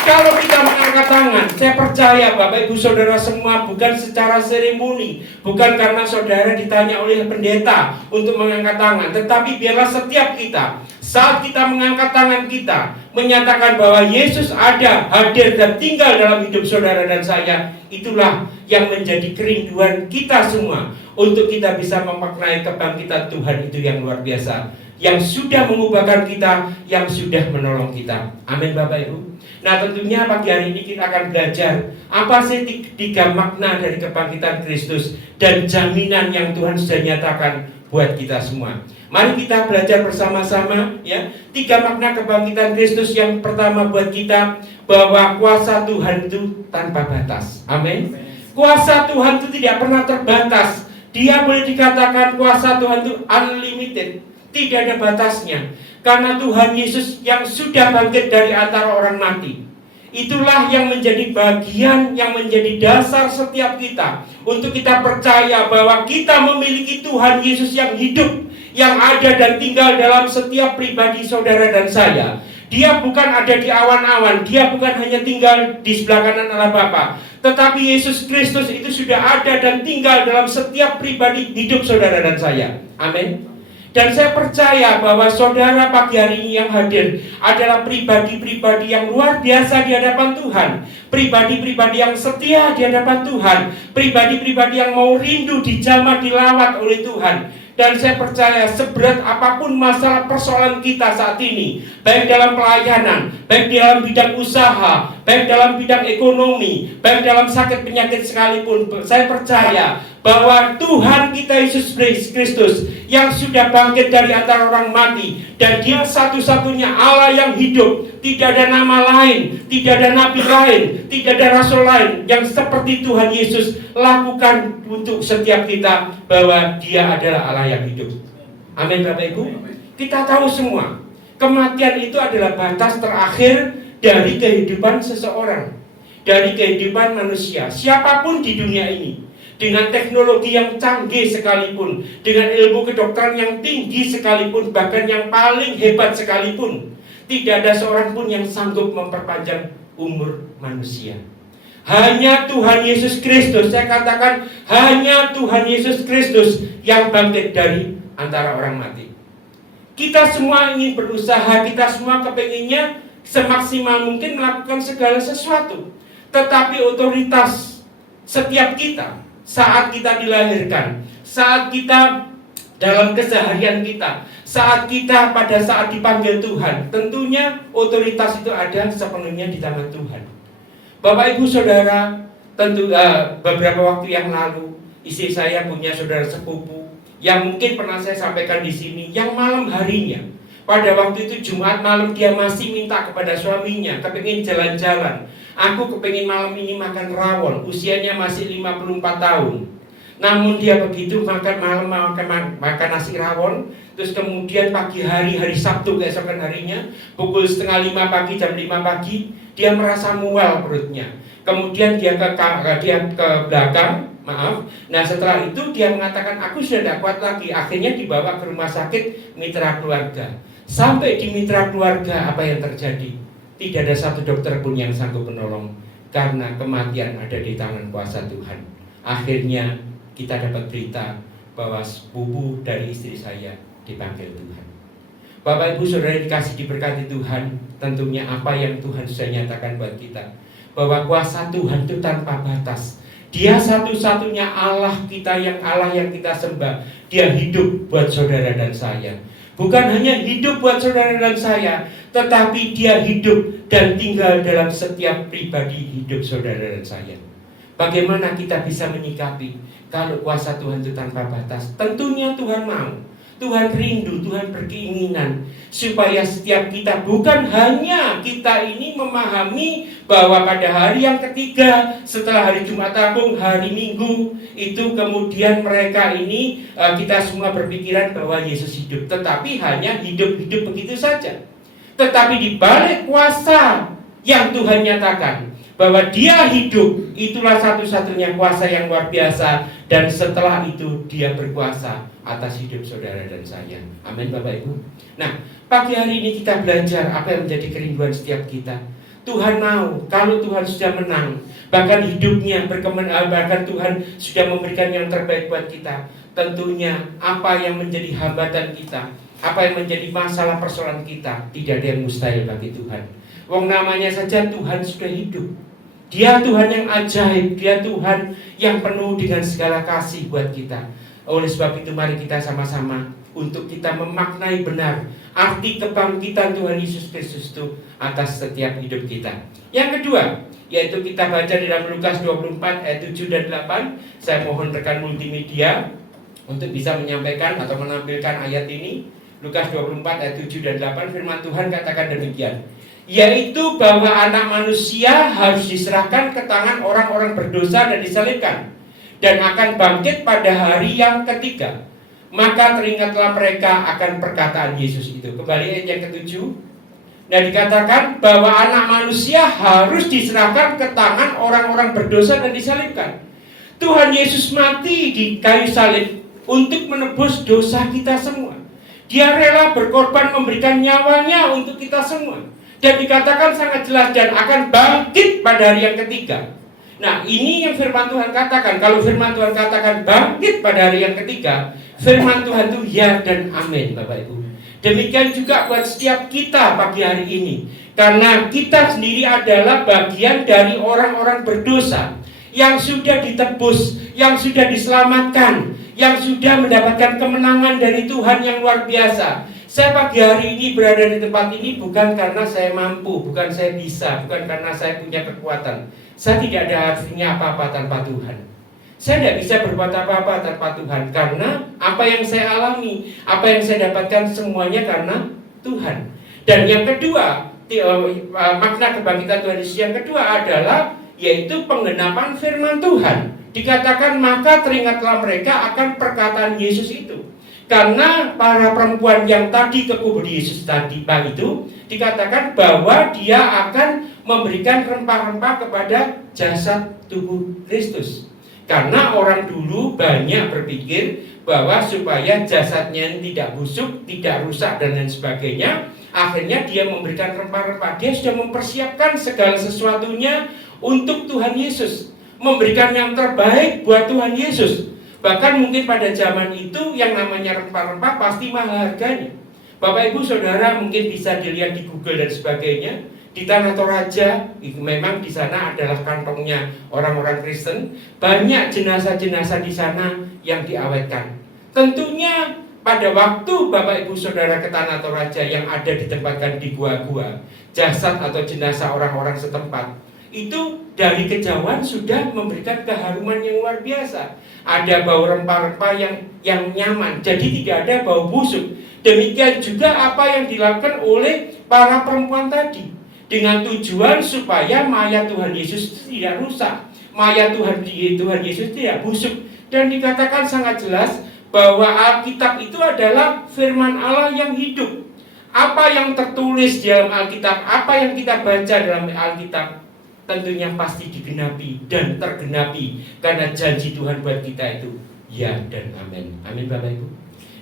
Kalau kita mengangkat tangan, saya percaya Bapak Ibu Saudara semua bukan secara seremoni, bukan karena saudara ditanya oleh pendeta untuk mengangkat tangan, tetapi biarlah setiap kita, saat kita mengangkat tangan kita, menyatakan bahwa Yesus ada, hadir dan tinggal dalam hidup saudara dan saya. Itulah yang menjadi kerinduan kita semua, untuk kita bisa memaknai kebangkitan Tuhan itu yang luar biasa, yang sudah mengubahkan kita, yang sudah menolong kita. Amin Bapak Ibu. Nah tentunya pagi hari ini kita akan belajar apa sih tiga makna dari kebangkitan Kristus dan jaminan yang Tuhan sudah nyatakan buat kita semua. Mari kita belajar bersama-sama ya. 3 makna kebangkitan Kristus. Yang pertama buat kita, bahwa kuasa Tuhan itu tanpa batas. Amin. Kuasa Tuhan itu tidak pernah terbatas. Dia boleh dikatakan kuasa Tuhan itu unlimited, tidak ada batasnya. Karena Tuhan Yesus yang sudah bangkit dari antara orang mati, itulah yang menjadi bagian, yang menjadi dasar setiap kita untuk kita percaya bahwa kita memiliki Tuhan Yesus yang hidup, yang ada dan tinggal dalam setiap pribadi saudara dan saya. Dia bukan ada di awan-awan, dia bukan hanya tinggal di sebelah kanan Allah Bapa, tetapi Yesus Kristus itu sudah ada dan tinggal dalam setiap pribadi hidup saudara dan saya. Amin. Dan saya percaya bahwa saudara pagi hari ini yang hadir adalah pribadi-pribadi yang luar biasa di hadapan Tuhan, pribadi-pribadi yang setia di hadapan Tuhan, pribadi-pribadi yang mau rindu dijamah, dilawat oleh Tuhan. Dan saya percaya seberat apapun masalah persoalan kita saat ini, baik dalam pelayanan, baik dalam bidang usaha, baik dalam bidang ekonomi, baik dalam sakit penyakit sekalipun, saya percaya bahwa Tuhan kita Yesus Kristus yang sudah bangkit dari antara orang mati, dan Dia satu-satunya Allah yang hidup. Tidak ada nama lain, tidak ada nabi lain, tidak ada rasul lain yang seperti Tuhan Yesus lakukan untuk setiap kita, bahwa Dia adalah Allah yang hidup. Amin Bapak Ibu. Kita tahu semua, kematian itu adalah batas terakhir dari kehidupan seseorang, dari kehidupan manusia, siapapun di dunia ini. Dengan teknologi yang canggih sekalipun, dengan ilmu kedokteran yang tinggi sekalipun, bahkan yang paling hebat sekalipun, tidak ada seorang pun yang sanggup memperpanjang umur manusia. Hanya Tuhan Yesus Kristus, saya katakan hanya Tuhan Yesus Kristus yang bangkit dari antara orang mati. Kita semua ingin berusaha, kita semua kepenginnya semaksimal mungkin melakukan segala sesuatu. Tetapi otoritas setiap kita, saat kita dilahirkan, saat kita dalam keseharian kita, saat kita pada saat dipanggil Tuhan, tentunya otoritas itu ada sepenuhnya di tangan Tuhan. Bapak Ibu Saudara, tentu beberapa waktu yang lalu istri saya punya saudara sepupu yang mungkin pernah saya sampaikan di sini, yang malam harinya pada waktu itu Jumat malam dia masih minta kepada suaminya, kepingin jalan-jalan. Aku kepingin malam ini makan rawon, usianya masih 54 tahun. Namun dia begitu makan malam makan nasi rawon. Terus kemudian pagi hari Sabtu keesokan harinya, pukul 4:30 pagi, jam 5 pagi, dia merasa mual perutnya. Kemudian dia ke belakang, maaf. Nah setelah itu dia mengatakan, aku sudah tidak kuat lagi. Akhirnya dibawa ke rumah sakit Mitra Keluarga. Sampai di Mitra Keluarga, apa yang terjadi? Tidak ada satu dokter pun yang sanggup menolong, karena kematian ada di tangan kuasa Tuhan. Akhirnya kita dapat berita bahwa sepupu dari istri saya dipanggil Tuhan. Bapak Ibu Saudara dikasih diberkati Tuhan, tentunya apa yang Tuhan sudah nyatakan buat kita, bahwa kuasa Tuhan itu tanpa batas. Dia satu-satunya Allah kita, yang Allah yang kita sembah. Dia hidup buat saudara dan saya. Bukan hanya hidup buat saudara dan saya, tetapi Dia hidup dan tinggal dalam setiap pribadi hidup saudara dan saya. Bagaimana kita bisa menyikapi kalau kuasa Tuhan itu tanpa batas? Tentunya Tuhan mau, Tuhan rindu, Tuhan berkeinginan supaya setiap kita, bukan hanya kita ini memahami bahwa pada hari yang ketiga setelah hari Jumat Agung, hari Minggu itu kemudian mereka ini kita semua berpikiran bahwa Yesus hidup, tetapi hanya hidup-hidup begitu saja. Tetapi di balik kuasa yang Tuhan nyatakan bahwa Dia hidup, itulah satu-satunya kuasa yang luar biasa. Dan setelah itu Dia berkuasa atas hidup saudara dan saya. Amin Bapak Ibu. Nah, pagi hari ini kita belajar apa yang menjadi kerinduan setiap kita. Tuhan mau, kalau Tuhan sudah menang, bahkan hidupnya bahkan Tuhan sudah memberikan yang terbaik buat kita. Tentunya apa yang menjadi hambatan kita, apa yang menjadi masalah persoalan kita, tidak ada yang mustahil bagi Tuhan. Wong namanya saja Tuhan sudah hidup. Dia Tuhan yang ajaib, Dia Tuhan yang penuh dengan segala kasih buat kita. Oleh sebab itu mari kita sama-sama untuk kita memaknai benar arti kebangkitan Tuhan Yesus Kristus itu atas setiap hidup kita. Yang kedua, yaitu kita baca di dalam Lukas 24 ayat 7 dan 8. Saya mohon rekan multimedia untuk bisa menyampaikan atau menampilkan ayat ini. Lukas 24 ayat 7 dan 8 firman Tuhan katakan demikian, yaitu bahwa anak manusia harus diserahkan ke tangan orang-orang berdosa dan disalibkan, dan akan bangkit pada hari yang ketiga. Maka teringatlah mereka akan perkataan Yesus itu. Kembali ayat yang ke-7. Nah, dikatakan bahwa anak manusia harus diserahkan ke tangan orang-orang berdosa dan disalibkan. Tuhan Yesus mati di kayu salib untuk menebus dosa kita semua. Dia rela berkorban memberikan nyawanya untuk kita semua. Dan dikatakan sangat jelas dan akan bangkit pada hari yang ketiga. Nah, ini yang firman Tuhan katakan. Kalau firman Tuhan katakan bangkit pada hari yang ketiga, firman Tuhan itu ya dan amin, Bapak Ibu. Demikian juga buat setiap kita pagi hari ini. Karena kita sendiri adalah bagian dari orang-orang berdosa yang sudah ditebus, yang sudah diselamatkan, yang sudah mendapatkan kemenangan dari Tuhan yang luar biasa. Saya pagi hari ini berada di tempat ini bukan karena saya mampu, bukan saya bisa, bukan karena saya punya kekuatan. Saya tidak ada artinya apa-apa tanpa Tuhan. Saya tidak bisa berbuat apa-apa tanpa Tuhan, karena apa yang saya alami, apa yang saya dapatkan semuanya karena Tuhan. Dan yang kedua, makna kebangkitan Tuhan Yesus yang kedua adalah yaitu penggenapan firman Tuhan. Dikatakan maka teringatlah mereka akan perkataan Yesus itu. Karena para perempuan yang tadi ke kubur Yesus tadi itu dikatakan bahwa dia akan memberikan rempah-rempah kepada jasad tubuh Kristus. Karena orang dulu banyak berpikir bahwa supaya jasadnya tidak busuk, tidak rusak dan lain sebagainya, akhirnya dia memberikan rempah-rempah. Dia sudah mempersiapkan segala sesuatunya untuk Tuhan Yesus, memberikan yang terbaik buat Tuhan Yesus. Bahkan mungkin pada zaman itu yang namanya rempah-rempah pasti mahal harganya. Bapak Ibu Saudara mungkin bisa dilihat di Google dan sebagainya. Di Tanah Toraja, itu memang di sana adalah kantongnya orang-orang Kristen. Banyak jenazah-jenazah di sana yang diawetkan. Tentunya pada waktu Bapak Ibu Saudara ke Tanah Toraja yang ada ditempatkan di gua-gua, jasad atau jenazah orang-orang setempat, itu dari kejauhan sudah memberikan keharuman yang luar biasa. Ada bau rempah-rempah yang nyaman, jadi tidak ada bau busuk. Demikian juga apa yang dilakukan oleh para perempuan tadi, dengan tujuan supaya mayat Tuhan Yesus tidak rusak, mayat Tuhan Yesus tidak busuk. Dan dikatakan sangat jelas bahwa Alkitab itu adalah firman Allah yang hidup. Apa yang tertulis di dalam Alkitab, apa yang kita baca dalam Alkitab, tentunya pasti digenapi dan tergenapi, karena janji Tuhan buat kita itu ya dan amin. Amin Bapak Ibu.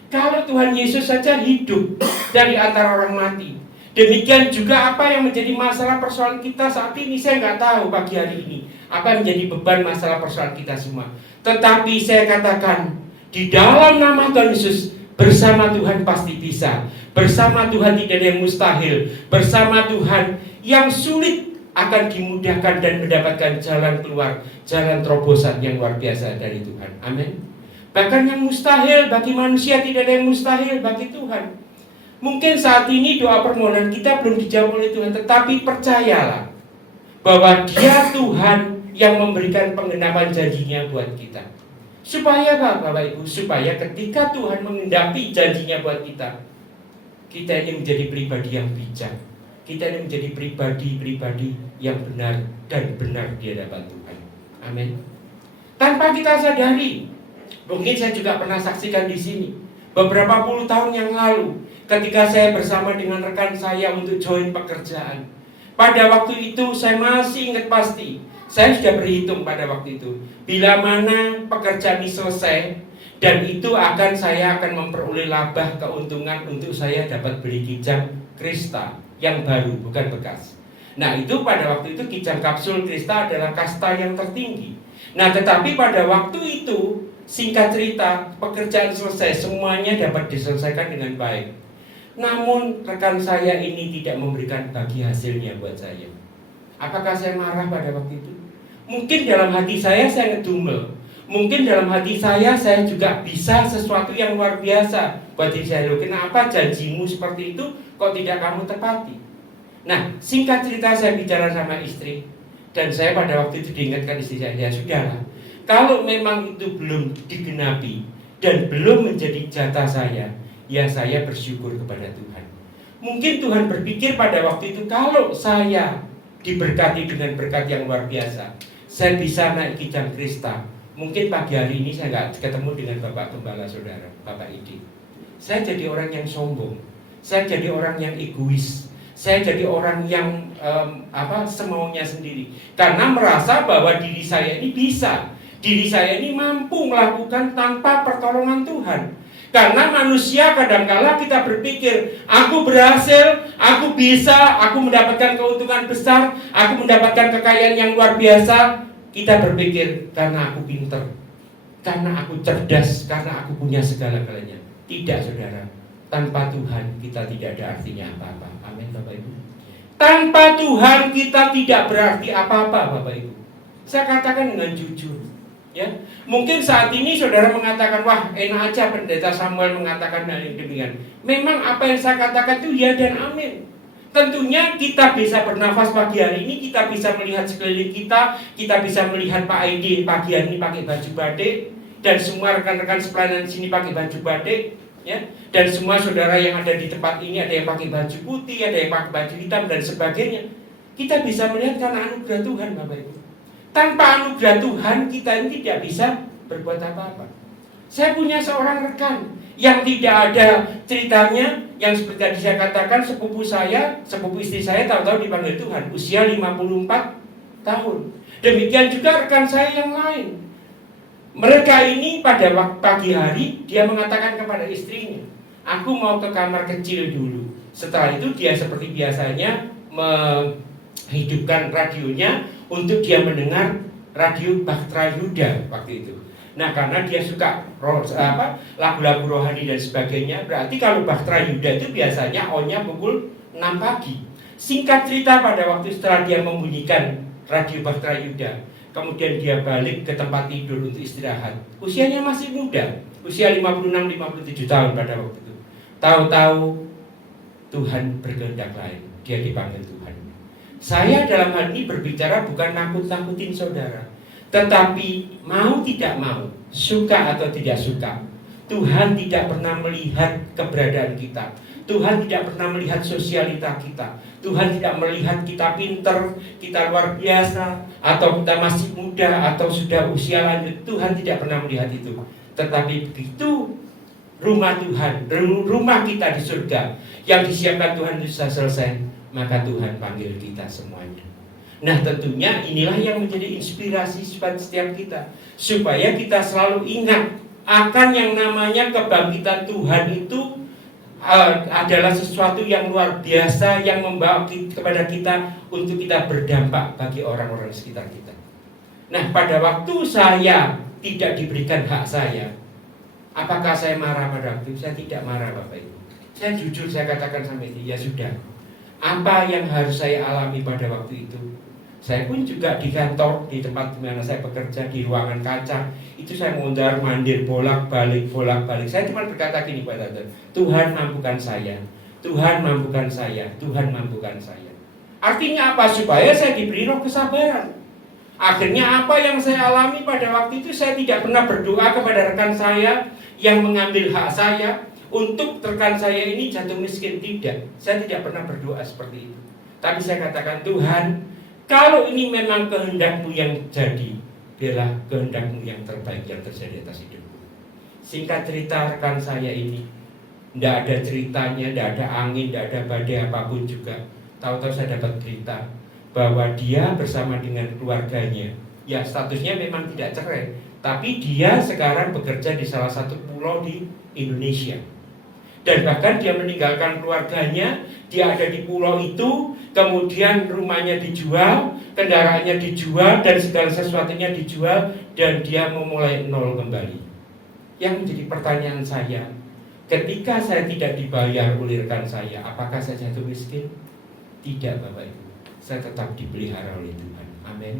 Kalau Tuhan Yesus saja hidup dari antara orang mati, demikian juga apa yang menjadi masalah persoalan kita saat ini. Saya nggak tahu pagi hari ini apa yang menjadi beban masalah persoalan kita semua. Tetapi saya katakan di dalam nama Tuhan Yesus, bersama Tuhan pasti bisa. Bersama Tuhan tidak ada yang mustahil. Bersama Tuhan yang sulit akan dimudahkan dan mendapatkan jalan keluar, jalan terobosan yang luar biasa dari Tuhan. Amin. Bahkan yang mustahil bagi manusia tidak ada yang mustahil bagi Tuhan. Mungkin saat ini doa permohonan kita belum dijawab oleh Tuhan, tetapi percayalah bahwa Dia Tuhan yang memberikan penggenapan janjinya buat kita. Supaya apa Bapak Ibu? Supaya ketika Tuhan mengendapi janjinya buat kita, kita ini menjadi pribadi yang bijak. Kita ini menjadi pribadi-pribadi yang benar dan benar di hadapan Tuhan. Amin. Tanpa kita sadari, mungkin saya juga pernah saksikan di sini beberapa puluh tahun yang lalu, ketika saya bersama dengan rekan saya untuk join pekerjaan. Pada waktu itu saya masih ingat pasti, saya sudah berhitung pada waktu itu, bila mana pekerjaan ini selesai, dan itu saya akan memperoleh laba keuntungan untuk saya dapat beli kijang Krista yang baru, bukan bekas. Nah itu pada waktu itu kijang kapsul Krista adalah kasta yang tertinggi. Nah tetapi pada waktu itu, singkat cerita, pekerjaan selesai, semuanya dapat diselesaikan dengan baik. Namun rekan saya ini tidak memberikan bagi hasilnya buat saya. Apakah saya marah pada waktu itu? Mungkin dalam hati saya ngedumel. Mungkin dalam hati saya juga bisa sesuatu yang luar biasa buat diri saya. Loh, kenapa janjimu seperti itu kok tidak kamu tepati? Nah, singkat cerita saya bicara sama istri, dan saya pada waktu itu diingatkan istri saya, ya sudahlah, kalau memang itu belum digenapi, dan belum menjadi jatah saya, ya saya bersyukur kepada Tuhan. Mungkin Tuhan berpikir pada waktu itu, kalau saya diberkati dengan berkat yang luar biasa, saya bisa naik kijang Krista. Mungkin pagi hari ini saya nggak ketemu dengan Bapak Gembala Saudara, Bapak Idi. Saya jadi orang yang sombong, saya jadi orang yang egois, saya jadi orang yang semaunya sendiri. Karena merasa bahwa diri saya ini bisa, diri saya ini mampu melakukan tanpa pertolongan Tuhan. Karena manusia kadangkala kita berpikir, aku berhasil, aku bisa, aku mendapatkan keuntungan besar, aku mendapatkan kekayaan yang luar biasa. Kita berpikir karena aku pinter, karena aku cerdas, karena aku punya segala-galanya. Tidak, saudara. Tanpa Tuhan kita tidak ada artinya apa-apa. Amin, Bapak Ibu. Tanpa Tuhan kita tidak berarti apa-apa, Bapak Ibu. Saya katakan dengan jujur, ya. Mungkin saat ini saudara mengatakan, wah enak aja Pendeta Samuel mengatakan hal yang demikian. Memang apa yang saya katakan itu ya dan amin. Tentunya kita bisa bernafas pagi hari ini, kita bisa melihat sekeliling kita bisa melihat Pak Aidi pagi hari ini pakai baju batik, dan semua rekan-rekan sepelayanan di sini pakai baju batik, ya. Dan semua saudara yang ada di tempat ini ada yang pakai baju putih, ada yang pakai baju hitam dan sebagainya. Kita bisa melihat karena anugerah Tuhan, Bapak Ibu. Tanpa anugerah Tuhan kita ini tidak bisa berbuat apa-apa. Saya punya seorang rekan yang tidak ada ceritanya, yang seperti tadi saya katakan, sepupu istri saya tahu-tahu dipanggil Tuhan, usia 54 tahun. Demikian juga rekan saya yang lain. Mereka ini pada waktu pagi hari dia mengatakan kepada istrinya, aku mau ke kamar kecil dulu. Setelah itu dia seperti biasanya menghidupkan radionya untuk dia mendengar radio Bahtera Yuda waktu itu. Nah, karena dia suka lagu-lagu rohani dan sebagainya, berarti kalau Bahtera Yuda itu biasanya on-nya pukul 6 pagi. Singkat cerita, pada waktu setelah dia membunyikan radio Bahtera Yuda, kemudian dia balik ke tempat tidur untuk istirahat. Usianya masih muda, usia 56-57 tahun pada waktu itu. Tahu-tahu Tuhan berkehendak lain, dia dipanggil Tuhan. Saya dalam hal ini berbicara bukan nakut-nakutin saudara, tetapi mau tidak mau, suka atau tidak suka, Tuhan tidak pernah melihat keberadaan kita. Tuhan tidak pernah melihat sosialita kita. Tuhan tidak melihat kita pinter, kita luar biasa, atau kita masih muda, atau sudah usia lanjut. Tuhan tidak pernah melihat itu. Tetapi begitu rumah Tuhan, rumah kita di surga yang disiapkan Tuhan itu sudah selesai, maka Tuhan panggil kita semuanya. Nah, tentunya inilah yang menjadi inspirasi setiap kita, supaya kita selalu ingat akan yang namanya kebangkitan Tuhan itu adalah sesuatu yang luar biasa, yang membawa kepada kita untuk kita berdampak bagi orang-orang sekitar kita. Nah, pada waktu saya tidak diberikan hak saya, apakah saya marah pada waktu itu? Saya tidak marah, Bapak Ibu. Saya jujur, saya katakan sama itu, ya sudah. Apa yang harus saya alami pada waktu itu? Saya pun juga di kantor, di tempat di mana saya bekerja, di ruangan kaca, itu saya mondar-mandir bolak-balik. Saya cuma berkata gini pada Tuhan, Tuhan mampukan saya, Tuhan mampukan saya, Tuhan mampukan saya. Artinya apa? Supaya saya diberi roh kesabaran. Akhirnya apa yang saya alami pada waktu itu, saya tidak pernah berdoa kepada rekan saya yang mengambil hak saya untuk rekan saya ini jatuh miskin. Tidak, saya tidak pernah berdoa seperti itu. Tapi saya katakan, Tuhan, kalau ini memang kehendak-Mu yang jadi, biarlah kehendak-Mu yang terbaik yang terjadi atas hidupku. Singkat cerita, rekan saya ini tidak ada ceritanya, tidak ada angin, tidak ada badai apapun juga. Tahu-tahu saya dapat berita bahwa dia bersama dengan keluarganya, ya statusnya memang tidak cerai, tapi dia sekarang bekerja di salah satu pulau di Indonesia. Dan bahkan dia meninggalkan keluarganya, dia ada di pulau itu, kemudian rumahnya dijual, kendaraannya dijual, dan segala sesuatunya dijual, dan dia memulai nol kembali. Yang menjadi pertanyaan saya, ketika saya tidak dibayar oleh rekan saya, apakah saya jatuh miskin? Tidak, Bapak Ibu. Saya tetap dipelihara oleh Tuhan. Amin.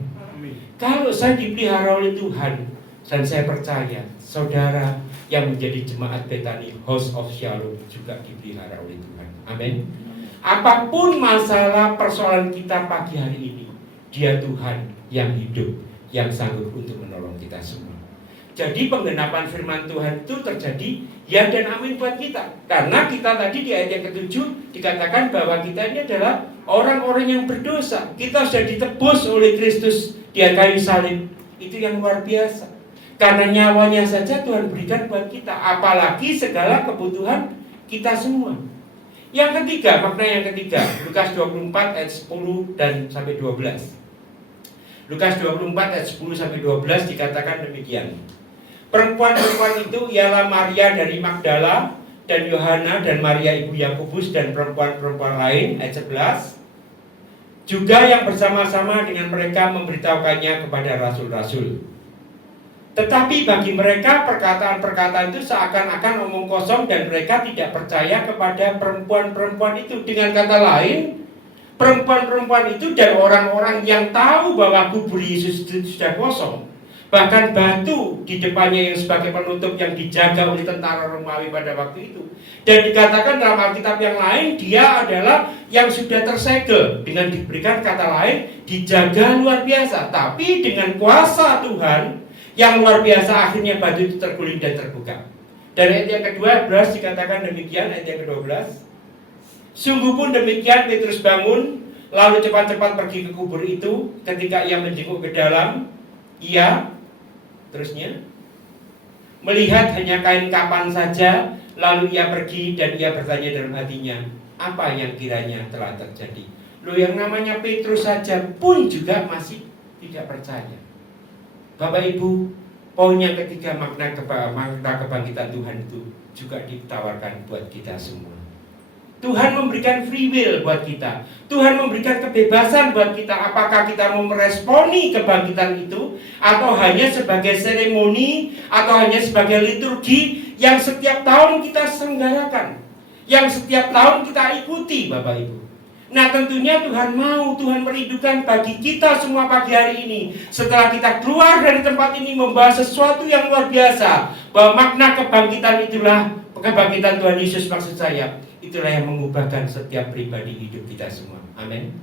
Kalau saya dipelihara oleh Tuhan, dan saya percaya saudara yang menjadi jemaat Betani House of Shalom juga dipelihara oleh Tuhan. Amin. Apapun masalah persoalan kita pagi hari ini, Dia Tuhan yang hidup, yang sanggup untuk menolong kita semua. Jadi penggenapan firman Tuhan itu terjadi ya dan amin buat kita. Karena kita tadi di ayat yang ke-7 dikatakan bahwa kita ini adalah orang-orang yang berdosa. Kita sudah ditebus oleh Kristus di kayu salib. Itu yang luar biasa. Karena nyawanya saja Tuhan berikan buat kita, apalagi segala kebutuhan kita semua. Yang ketiga, makna yang ketiga, Lukas 24 ayat 10 dan sampai 12. Lukas 24 ayat 10 sampai 12 dikatakan demikian. Perempuan-perempuan itu ialah Maria dari Magdala dan Yohana dan Maria ibu Yakobus dan perempuan-perempuan lain, ayat 11. Juga yang bersama-sama dengan mereka memberitahukannya kepada rasul-rasul. Tetapi bagi mereka perkataan-perkataan itu seakan-akan omong kosong dan mereka tidak percaya kepada perempuan-perempuan itu. Dengan kata lain, perempuan-perempuan itu dan orang-orang yang tahu bahwa kubur Yesus itu sudah kosong, bahkan batu di depannya yang sebagai penutup yang dijaga oleh tentara Romawi pada waktu itu. Dan dikatakan dalam Alkitab yang lain, dia adalah yang sudah tersegel. Dengan diberikan kata lain, dijaga luar biasa. Tapi dengan kuasa Tuhan yang luar biasa, akhirnya batu itu terguling dan terbuka. Dan ayat yang ke-12 dikatakan demikian, ayat yang ke-12. Sungguh pun demikian Petrus bangun, lalu cepat-cepat pergi ke kubur itu. Ketika ia menjenguk ke dalam, ia terusnya melihat hanya kain kapan saja. Lalu ia pergi dan ia bertanya dalam hatinya, apa yang kiranya telah terjadi. Loh, yang namanya Petrus saja pun juga masih tidak percaya. Bapak Ibu, poin yang ketiga, makna kebangkitan Tuhan itu juga ditawarkan buat kita semua. Tuhan memberikan free will buat kita. Tuhan memberikan kebebasan buat kita. Apakah kita mau meresponi kebangkitan itu, atau hanya sebagai seremoni, atau hanya sebagai liturgi yang setiap tahun kita selenggarakan, yang setiap tahun kita ikuti, Bapak Ibu. Nah, tentunya Tuhan mau, Tuhan merindukan bagi kita semua pagi hari ini, setelah kita keluar dari tempat ini, membahas sesuatu yang luar biasa, bahwa makna kebangkitan itulah, kebangkitan Tuhan Yesus maksud saya, itulah yang mengubahkan setiap pribadi hidup kita semua. Amin.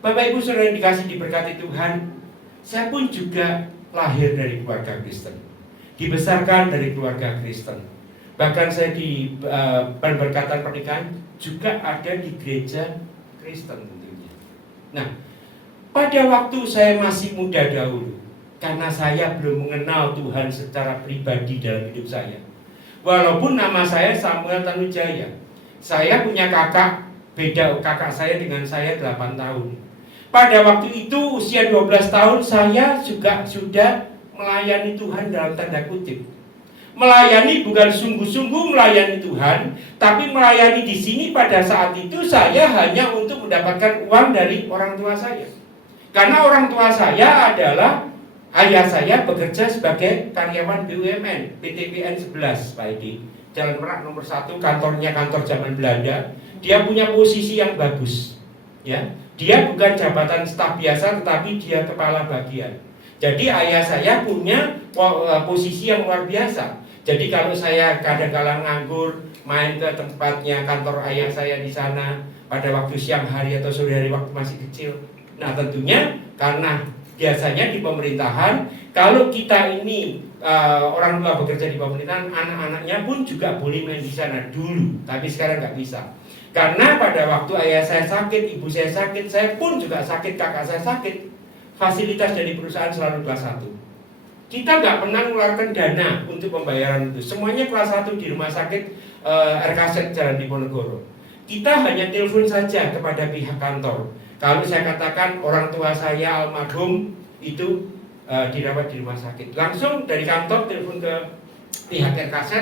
Bapak Ibu saudara yang dikasih diberkati Tuhan, saya pun juga lahir dari keluarga Kristen, dibesarkan dari keluarga Kristen. Bahkan saya di pemberkatan pernikahan juga ada di gereja Kristen tentunya. Nah, pada waktu saya masih muda dahulu, karena saya belum mengenal Tuhan secara pribadi dalam hidup saya. Walaupun nama saya Samuel Tanujaya, saya punya kakak, beda kakak saya dengan saya 8 tahun. Pada waktu itu usia 12 tahun saya juga sudah melayani Tuhan dalam tanda kutip. Melayani bukan sungguh-sungguh melayani Tuhan, tapi melayani di sini pada saat itu saya hanya untuk mendapatkan uang dari orang tua saya. Karena orang tua saya adalah ayah saya bekerja sebagai karyawan BUMN PTPN 11, Pak Edi. Jalan Merak nomor 1, kantornya kantor zaman Belanda. Dia punya posisi yang bagus, ya. Dia bukan jabatan staf biasa, tetapi dia kepala bagian. Jadi ayah saya punya posisi yang luar biasa. Jadi kalau saya kadang-kala nganggur, main ke tempatnya kantor ayah saya di sana pada waktu siang hari atau sore hari waktu masih kecil. Nah, tentunya karena biasanya di pemerintahan, kalau kita ini orang tua bekerja di pemerintahan, anak-anaknya pun juga boleh main di sana dulu, tapi sekarang nggak bisa. Karena pada waktu ayah saya sakit, ibu saya sakit, saya pun juga sakit, kakak saya sakit, fasilitas dari perusahaan selalu kelas 1. Kita nggak pernah mengeluarkan dana untuk pembayaran itu. Semuanya kelas 1 di rumah sakit RKZ Jalan Diponegoro. Kita hanya telepon saja kepada pihak kantor. Kalau saya katakan orang tua saya almarhum itu dirawat di rumah sakit, langsung dari kantor telepon ke pihak RKZ,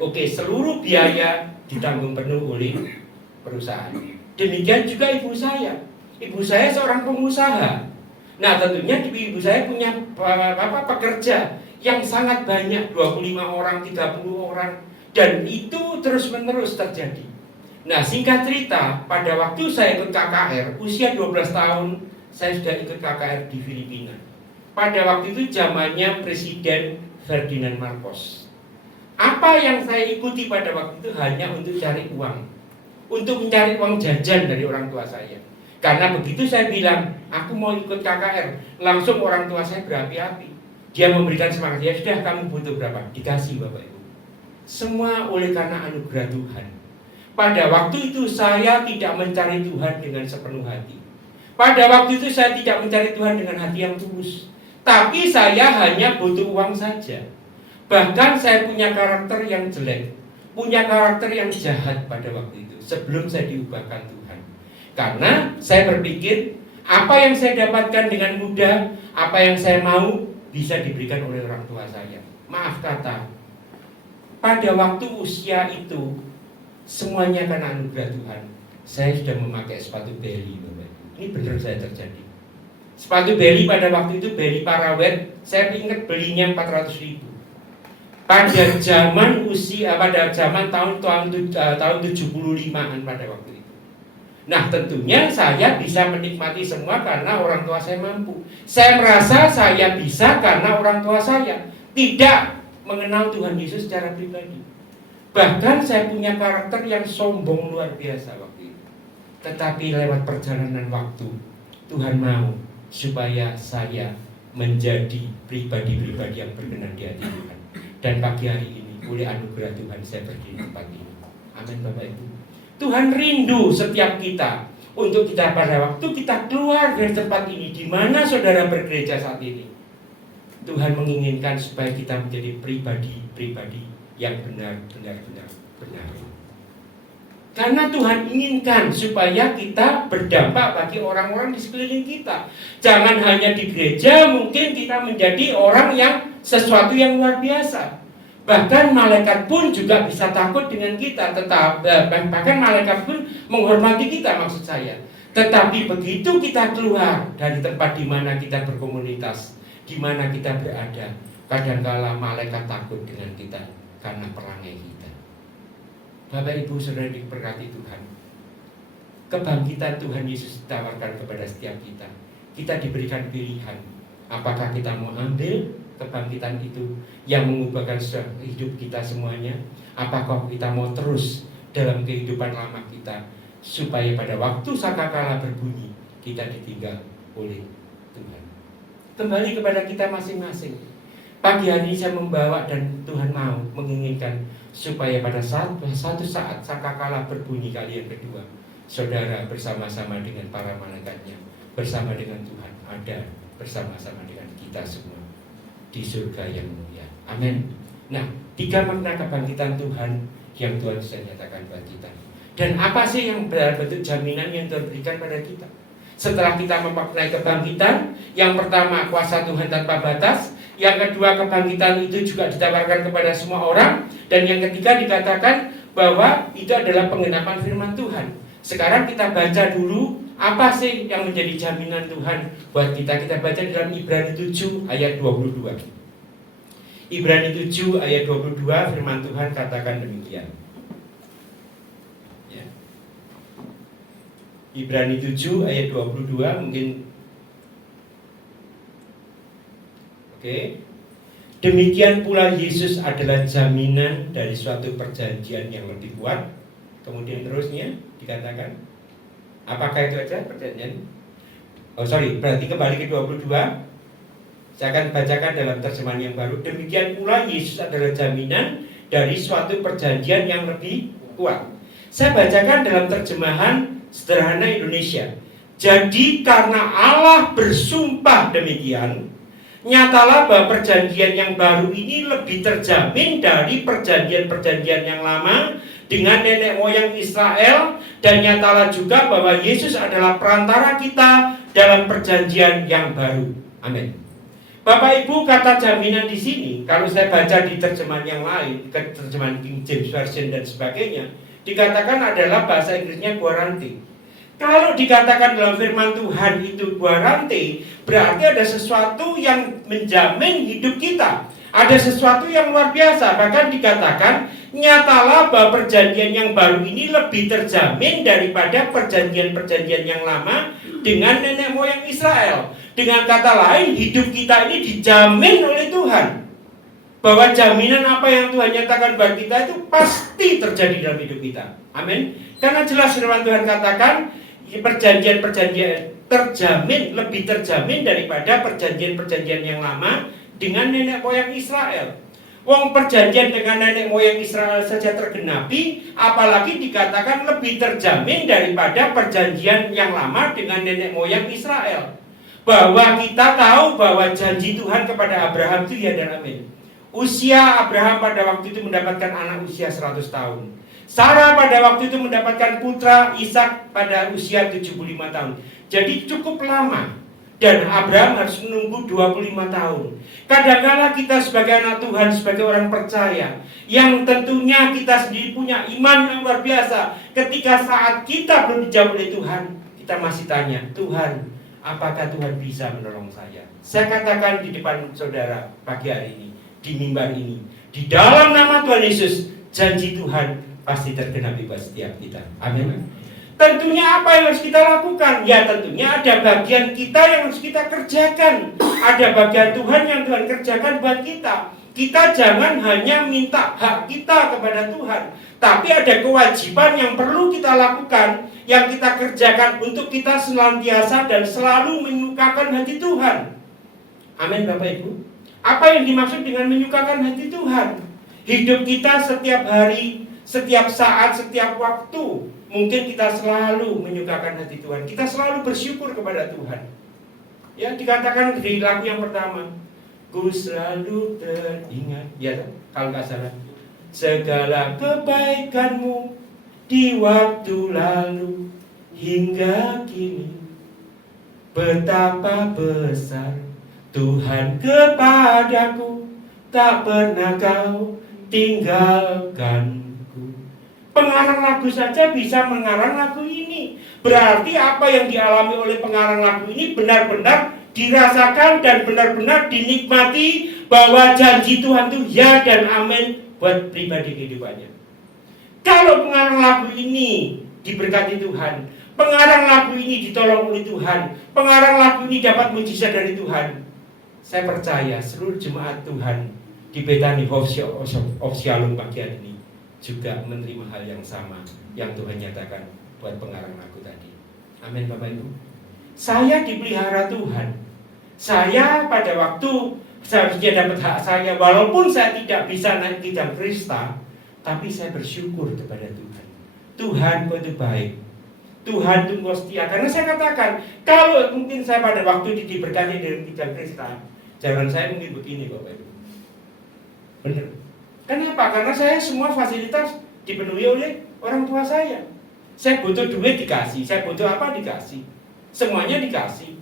oke, seluruh biaya ditanggung penuh oleh perusahaan. Demikian juga ibu saya. Ibu saya seorang pengusaha. Nah, tentunya ibu saya punya pekerja yang sangat banyak, 25 orang, 30 orang, dan itu terus-menerus terjadi. Nah, singkat cerita, pada waktu saya ikut KKR, usia 12 tahun, saya sudah ikut KKR di Filipina. Pada waktu itu zamannya Presiden Ferdinand Marcos. Apa yang saya ikuti pada waktu itu hanya untuk cari uang, untuk mencari uang jajan dari orang tua saya. Karena begitu saya bilang, aku mau ikut KKR, langsung orang tua saya berapi-api. Dia memberikan semangat. Ya sudah, kamu butuh berapa? Dikasih Bapak Ibu. Semua oleh karena anugerah Tuhan. Pada waktu itu saya tidak mencari Tuhan dengan sepenuh hati. Pada waktu itu saya tidak mencari Tuhan dengan hati yang tulus. Tapi saya hanya butuh uang saja. Bahkan saya punya karakter yang jelek, punya karakter yang jahat pada waktu itu, sebelum saya diubahkan Tuhan. Karena saya berpikir, apa yang saya dapatkan dengan mudah, apa yang saya mau, bisa diberikan oleh orang tua saya. Maaf kata, pada waktu usia itu, semuanya karena anugerah Tuhan. Saya sudah memakai sepatu Belly, Bapak. Ini benar saya terjadi. Sepatu Belly pada waktu itu, Belly Parawet, saya ingat belinya 400.000. Pada zaman tahun 75-an pada waktu itu. Nah, tentunya saya bisa menikmati semua karena orang tua saya mampu. Saya merasa saya bisa karena orang tua saya tidak mengenal Tuhan Yesus secara pribadi. Bahkan saya punya karakter yang sombong luar biasa waktu itu. Tetapi lewat perjalanan waktu, Tuhan mau supaya saya menjadi pribadi-pribadi yang berkenan di hati Tuhan. Dan pagi hari ini, oleh anugerah Tuhan, saya berdiri di tempat ini. Amin Bapak Ibu. Tuhan rindu setiap kita untuk kita pada waktu kita keluar dari tempat ini, di mana saudara bergereja saat ini. Tuhan menginginkan supaya kita menjadi pribadi-pribadi yang benar-benar benar. Karena Tuhan inginkan supaya kita berdampak bagi orang-orang di sekeliling kita. Jangan hanya di gereja, mungkin kita menjadi orang yang sesuatu yang luar biasa. Bahkan malaikat pun juga bisa takut dengan kita. Bahkan malaikat pun menghormati kita, maksud saya. Tetapi begitu kita keluar dari tempat di mana kita berkomunitas, di mana kita berada, kadangkala malaikat takut dengan kita karena perangai kita. Bapak Ibu Saudara diberkati Tuhan, kebangkitan Tuhan Yesus ditawarkan kepada setiap kita. Kita diberikan pilihan, apakah kita mau ambil kebangkitan itu yang mengubahkan hidup kita semuanya, apakah kita mau terus dalam kehidupan lama kita, supaya pada waktu sangkakala berbunyi kita ditinggal oleh Tuhan. Kembali kepada kita masing-masing. Pagi hari ini saya membawa dan Tuhan mau menginginkan supaya pada satu saat sangkakala berbunyi kali yang kedua, saudara bersama-sama dengan para malaikatnya, bersama dengan Tuhan, ada bersama-sama dengan kita semua di surga yang mulia. Amin. Nah, 3 makna kebangkitan Tuhan yang Tuhan sudah nyatakan buat kita. Dan apa sih yang bentuk jaminan yang Tuhan berikan pada kita? Setelah kita memaknai kebangkitan, yang pertama kuasa Tuhan tanpa batas, yang kedua kebangkitan itu juga ditawarkan kepada semua orang, dan yang ketiga dikatakan bahwa itu adalah penggenapan firman Tuhan. Sekarang kita baca dulu apa sih yang menjadi jaminan Tuhan buat kita. Kita baca dalam Ibrani 7 ayat 22. Ibrani 7 ayat 22 firman Tuhan katakan demikian. Ya. Ibrani 7 ayat 22 mungkin. Oke. Demikian pula Yesus adalah jaminan dari suatu perjanjian yang lebih kuat. Kemudian terusnya dikatakan, apakah itu aja perjanjian? Berarti kembali ke 22. Saya akan bacakan dalam terjemahan yang baru. Demikian pula Yesus adalah jaminan dari suatu perjanjian yang lebih kuat. Saya bacakan dalam terjemahan sederhana Indonesia. Jadi karena Allah bersumpah demikian, nyatalah bahwa perjanjian yang baru ini lebih terjamin dari perjanjian-perjanjian yang lama dengan nenek moyang Israel, dan nyatalah juga bahwa Yesus adalah perantara kita dalam perjanjian yang baru. Amin. Bapak Ibu, kata jaminan di sini, kalau saya baca di terjemahan yang lain, terjemahan King James Version dan sebagainya, dikatakan adalah bahasa Inggrisnya guarantee. Kalau dikatakan dalam firman Tuhan itu guarantee, berarti ada sesuatu yang menjamin hidup kita. Ada sesuatu yang luar biasa. Bahkan dikatakan, nyatalah bahwa perjanjian yang baru ini lebih terjamin daripada perjanjian-perjanjian yang lama dengan nenek moyang Israel. Dengan kata lain, hidup kita ini dijamin oleh Tuhan. Bahwa jaminan apa yang Tuhan nyatakan buat kita itu pasti terjadi dalam hidup kita. Amin. Karena jelas firman Tuhan katakan, perjanjian-perjanjian terjamin, lebih terjamin daripada perjanjian-perjanjian yang lama dengan nenek moyang Israel. Wong perjanjian dengan nenek moyang Israel saja tergenapi, apalagi dikatakan lebih terjamin daripada perjanjian yang lama dengan nenek moyang Israel. Bahwa kita tahu bahwa janji Tuhan kepada Abraham itu ya dan amin. Usia Abraham pada waktu itu mendapatkan anak usia 100 tahun. Sarah pada waktu itu mendapatkan putra Ishak pada usia 75 tahun. Jadi cukup lama. Dan Abraham harus menunggu 25 tahun. Kadang-kala kita sebagai anak Tuhan, sebagai orang percaya, yang tentunya kita sendiri punya iman yang luar biasa. Ketika saat kita belum dijawab oleh Tuhan, kita masih tanya, Tuhan, apakah Tuhan bisa menolong saya? Saya katakan di depan saudara pagi hari ini, di mimbar ini, di dalam nama Tuhan Yesus, janji Tuhan pasti tergenapi buat setiap kita. Amin. Tentunya apa yang harus kita lakukan? Ya tentunya ada bagian kita yang harus kita kerjakan. Ada bagian Tuhan yang Tuhan kerjakan buat kita. Kita jangan hanya minta hak kita kepada Tuhan, tapi ada kewajiban yang perlu kita lakukan, yang kita kerjakan untuk kita senantiasa dan selalu menyukakan hati Tuhan. Amin Bapak Ibu. Apa yang dimaksud dengan menyukakan hati Tuhan? Hidup kita setiap hari, setiap saat, setiap waktu, mungkin kita selalu menyukakan hati Tuhan. Kita selalu bersyukur kepada Tuhan. Ya, dikatakan di lagu yang pertama, ku selalu teringat, ya kalau nggak salah, segala kebaikanmu di waktu lalu hingga kini, betapa besar Tuhan kepadaku, tak pernah kau tinggalkan. Pengarang lagu saja bisa mengarang lagu ini. Berarti apa yang dialami oleh pengarang lagu ini benar-benar dirasakan dan benar-benar dinikmati, bahwa janji Tuhan itu ya dan amin buat pribadi kehidupannya. Kalau pengarang lagu ini diberkati Tuhan, pengarang lagu ini ditolong oleh Tuhan, pengarang lagu ini dapat mujizat dari Tuhan, saya percaya seluruh jemaat Tuhan di Bethany of Shalom bagian ini juga menerima hal yang sama yang Tuhan nyatakan buat pengarang lagu tadi. Amin Bapak Ibu. Saya dipelihara Tuhan. Saya pada waktu seharusnya dapat hak saya, walaupun saya tidak bisa naik kijang Krista, tapi saya bersyukur kepada Tuhan. Tuhan itu baik. Tuhan itu setia. Karena saya katakan, kalau mungkin saya pada waktu diberkati dari kijang Krista, jawaban saya mungkin begini Bapak Ibu. Benar. Kenapa? Karena saya semua fasilitas dipenuhi oleh orang tua saya. Saya butuh duit dikasih, saya butuh apa dikasih. Semuanya dikasih.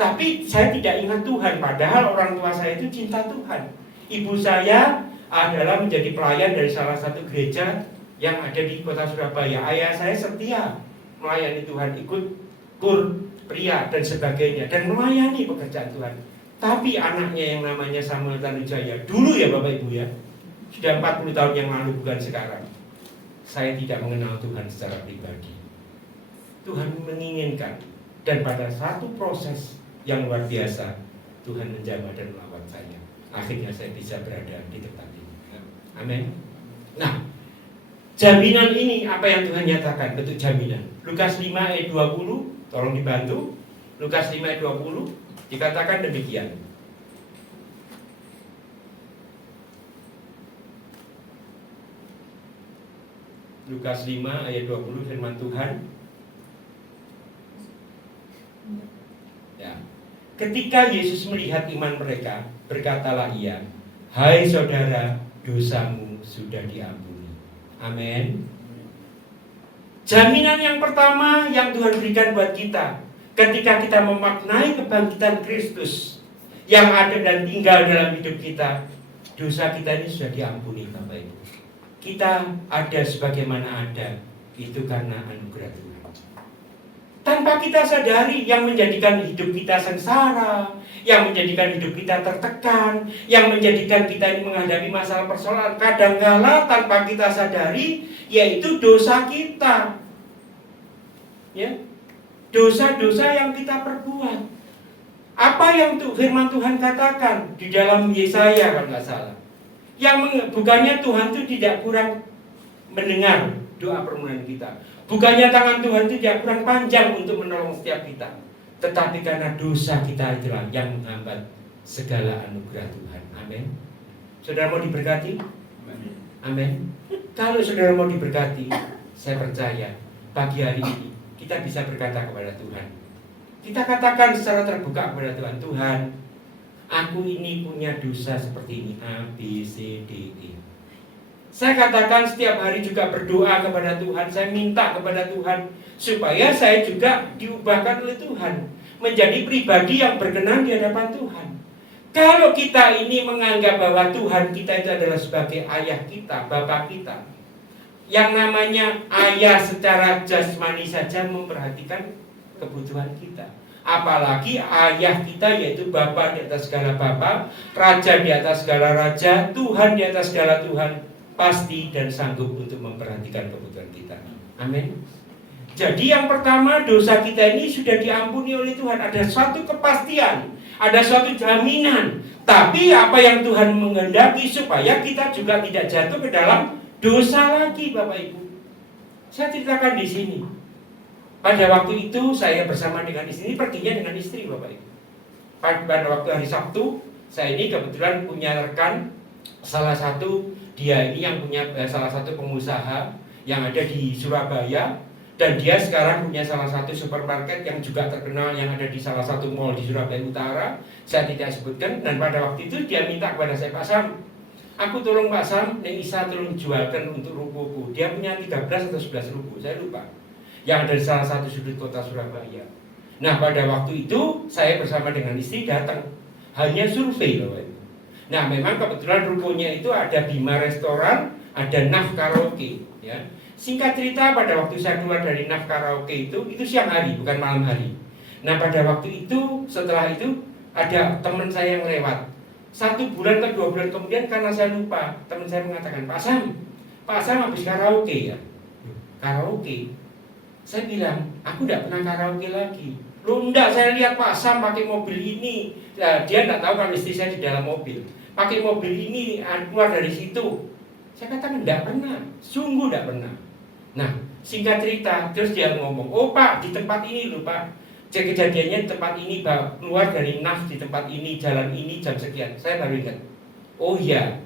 Tapi saya tidak ingat Tuhan, padahal orang tua saya itu cinta Tuhan. Ibu saya adalah menjadi pelayan dari salah satu gereja yang ada di kota Surabaya. Ayah saya setia melayani Tuhan, ikut kur pria dan sebagainya, dan melayani pekerjaan Tuhan. Tapi anaknya yang namanya Samuel Tanujaya, dulu ya Bapak Ibu ya, sudah 40 tahun yang lalu, bukan sekarang. Saya tidak mengenal Tuhan secara pribadi. Tuhan menginginkan, dan pada satu proses yang luar biasa, Tuhan menjamah dan melawat saya. Akhirnya saya bisa berada di tempat ini. Amin. Nah, jaminan ini apa yang Tuhan nyatakan? Bentuk jaminan. Lukas 5 ayat 20, tolong dibantu. Lukas 5 ayat 20 dikatakan demikian. Lukas 5 ayat 20 firman Tuhan. Ya. Ketika Yesus melihat iman mereka, berkatalah ia, "Hai saudara, dosamu sudah diampuni." Amin. Jaminan yang pertama yang Tuhan berikan buat kita, ketika kita memaknai kebangkitan Kristus yang ada dan tinggal dalam hidup kita, dosa kita ini sudah diampuni Bapak Ibu. Kita ada sebagaimana ada, itu karena anugerah Tuhan. Tanpa kita sadari, yang menjadikan hidup kita sengsara, yang menjadikan hidup kita tertekan, yang menjadikan kita ini menghadapi masalah persoalan, kadangkala tanpa kita sadari, yaitu dosa kita. Ya, dosa-dosa yang kita perbuat. Apa yang firman Tuhan katakan di dalam Yesaya kalau nggak salah? Yang bukannya Tuhan itu tidak kurang mendengar doa permohonan kita. Bukannya tangan Tuhan itu tidak kurang panjang untuk menolong setiap kita. Tetapi karena dosa kita itulah yang menghambat segala anugerah Tuhan. Amin. Saudara mau diberkati? Amin. Kalau saudara mau diberkati, saya percaya pagi hari ini kita bisa berkata kepada Tuhan. Kita katakan secara terbuka kepada Tuhan, Tuhan, aku ini punya dosa seperti ini, A, B, C, D, E. Saya katakan setiap hari juga berdoa kepada Tuhan, saya minta kepada Tuhan supaya saya juga diubahkan oleh Tuhan menjadi pribadi yang berkenan di hadapan Tuhan. Kalau kita ini menganggap bahwa Tuhan kita itu adalah sebagai ayah kita, bapak kita, yang namanya ayah secara jasmani saja memperhatikan kebutuhan kita, apalagi ayah kita yaitu Bapa di atas segala Bapa, Raja di atas segala Raja, Tuhan di atas segala Tuhan, pasti dan sanggup untuk memperhatikan kebutuhan kita. Amin. Jadi yang pertama, dosa kita ini sudah diampuni oleh Tuhan. Ada suatu kepastian, ada suatu jaminan. Tapi apa yang Tuhan menghendaki supaya kita juga tidak jatuh ke dalam dosa lagi, Bapak Ibu. Saya ceritakan di sini. Pada waktu itu saya bersama dengan istri, perginya dengan istri, Bapak Ibu. Pada waktu hari Sabtu, saya ini kebetulan punya rekan, salah satu dia ini yang punya salah satu pengusaha yang ada di Surabaya, dan dia sekarang punya salah satu supermarket yang juga terkenal yang ada di salah satu mall di Surabaya Utara. Saya tidak sebutkan. Dan pada waktu itu dia minta kepada saya, Pak Sam, aku tolong Pak Sam, Neng Isa tolong jualkan untuk rukoku. Dia punya 13 atau 11 ruko, saya lupa, yang ada di salah satu sudut kota Surabaya. Nah pada waktu itu saya bersama dengan istri datang, hanya survei loh. Nah memang kebetulan rukonya itu ada Bima Restoran, ada Naf Karaoke, ya. Singkat cerita, pada waktu saya keluar dari Naf Karaoke itu siang hari, bukan malam hari. Nah pada waktu itu, setelah itu ada teman saya yang lewat. 1 bulan ke 2 bulan kemudian, karena saya lupa, teman saya mengatakan, Pak Sam habis karaoke ya? Karaoke? Saya bilang, aku tidak pernah karaoke lagi. Loh enggak, saya lihat Pak Sam pakai mobil ini. Nah, dia tidak tahu kalau istri saya di dalam mobil. Pakai mobil ini, keluar dari situ. Saya katakan tidak pernah, sungguh tidak pernah. Nah, singkat cerita, terus dia ngomong, oh Pak, di tempat ini loh Pak, kejadiannya di tempat ini Pak, keluar dari Naf di tempat ini, jalan ini jam sekian. Saya baru ingat, oh iya,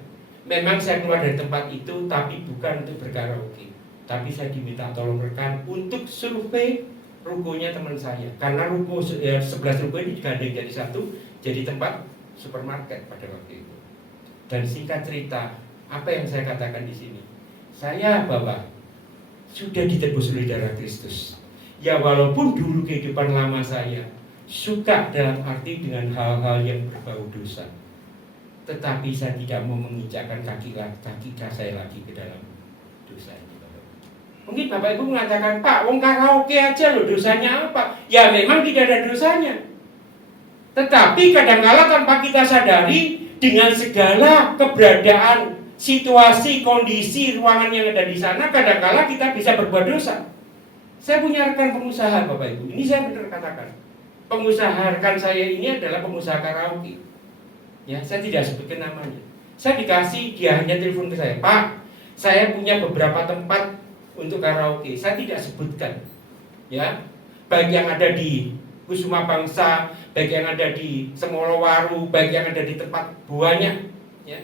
memang saya keluar dari tempat itu, tapi bukan untuk berkaraoke, tapi saya diminta tolong rekan untuk survei rukonya teman saya, karena ruko 11 ruko ini digandeng jadi satu, jadi tempat supermarket pada waktu itu. Dan singkat cerita, apa yang saya katakan di sini, saya bahwa sudah ditebus oleh darah Kristus. Ya walaupun dulu kehidupan lama saya suka dalam arti dengan hal-hal yang berbau dosa, tetapi saya tidak mau menginjakkan kaki saya lagi ke dalam dosa ini. Mungkin Bapak Ibu mengatakan, Pak, wong karaoke aja loh, dosanya apa? Ya memang tidak ada dosanya. Tetapi kadang-kala tanpa kita sadari, dengan segala keberadaan situasi, kondisi, ruangan yang ada di sana, kadang-kala kita bisa berbuat dosa. Saya punya rekan pengusaha, Bapak Ibu. Ini saya benar katakan. Pengusaha rekan saya ini adalah pengusaha karaoke. Ya, saya tidak sebutkan namanya. Saya dikasih, dia hanya telepon ke saya, Pak, saya punya beberapa tempat untuk karaoke. Saya tidak sebutkan. Ya, baik yang ada di Kusuma Bangsa, baik yang ada di Semolowaru, baik yang ada di tempat banyak. Ya.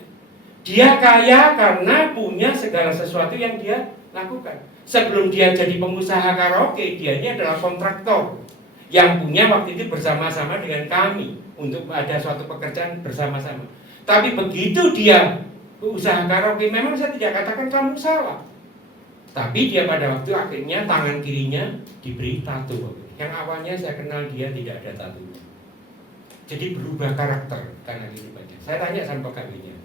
Dia kaya karena punya segala sesuatu yang dia lakukan. Sebelum dia jadi pengusaha karaoke, dia ini adalah kontraktor yang punya waktu itu bersama-sama dengan kami untuk ada suatu pekerjaan bersama-sama. Tapi begitu dia usaha karaoke, memang saya tidak katakan kamu salah. Tapi dia pada waktu akhirnya tangan kirinya diberi tato. Yang awalnya saya kenal dia tidak ada tatonya. Jadi berubah karakter karena kehidupannya. Saya tanya sama pegawainya,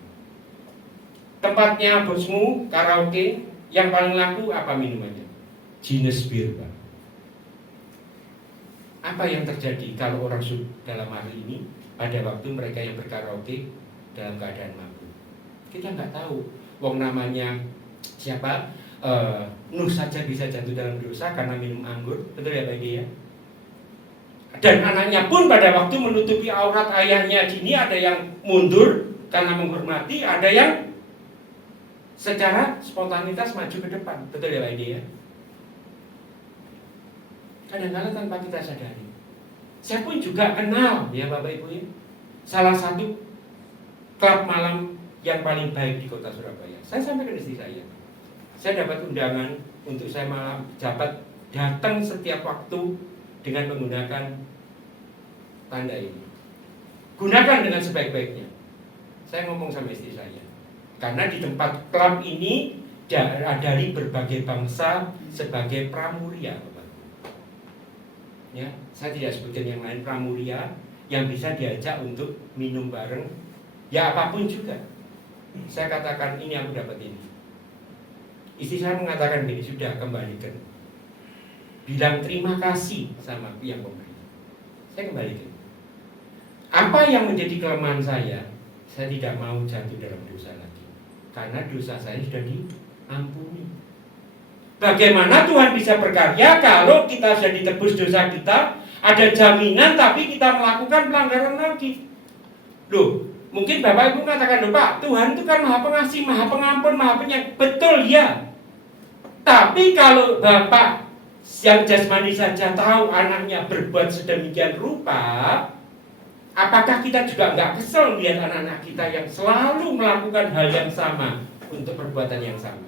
tempatnya bosmu karaoke yang paling laku apa minumannya? Jenis bir, Pak. Apa yang terjadi kalau orang dalam hari ini pada waktu mereka yang berkaraoke dalam keadaan mabuk? Kita nggak tahu. Wong namanya siapa? Nuh saja bisa jatuh dalam dosa karena minum anggur, betul ya Pak Ide ya? Dan anaknya pun pada waktu menutupi aurat ayahnya gini, ada yang mundur karena menghormati, ada yang secara spontanitas maju ke depan, betul ya Pak Ide ya? Kadang-kadang tanpa kita sadari. Saya pun juga kenal ya Bapak Ibu ya. salah satu klub malam yang paling baik di kota Surabaya. Saya sampaikan istri saya dapat undangan untuk saya malam dapat datang setiap waktu dengan menggunakan tanda ini. Gunakan dengan sebaik-baiknya. Saya ngomong sama istri saya, karena di tempat klub ini dari berbagai bangsa sebagai pramuria, Bapak. Ya, saya tidak sebutkan yang lain, pramuria yang bisa diajak untuk minum bareng, ya apapun juga. Saya katakan ini aku dapat ini. Istri saya mengatakan begini, sudah kembalikan. Bilang terima kasih sama yang pemberi. Saya kembalikan. Apa yang menjadi kelemahan saya tidak mau jatuh dalam dosa lagi. Karena dosa saya sudah diampuni. Bagaimana Tuhan bisa berkarya kalau kita sudah ditebus dosa kita, ada jaminan tapi kita melakukan pelanggaran lagi. Loh, mungkin Bapak Ibu mengatakan, loh Pak, Tuhan itu kan maha pengasih, maha pengampun, maha penyayang. Betul ya. Tapi kalau Bapak yang jasmani saja tahu anaknya berbuat sedemikian rupa, apakah kita juga nggak kesel melihat anak-anak kita yang selalu melakukan hal yang sama untuk perbuatan yang sama?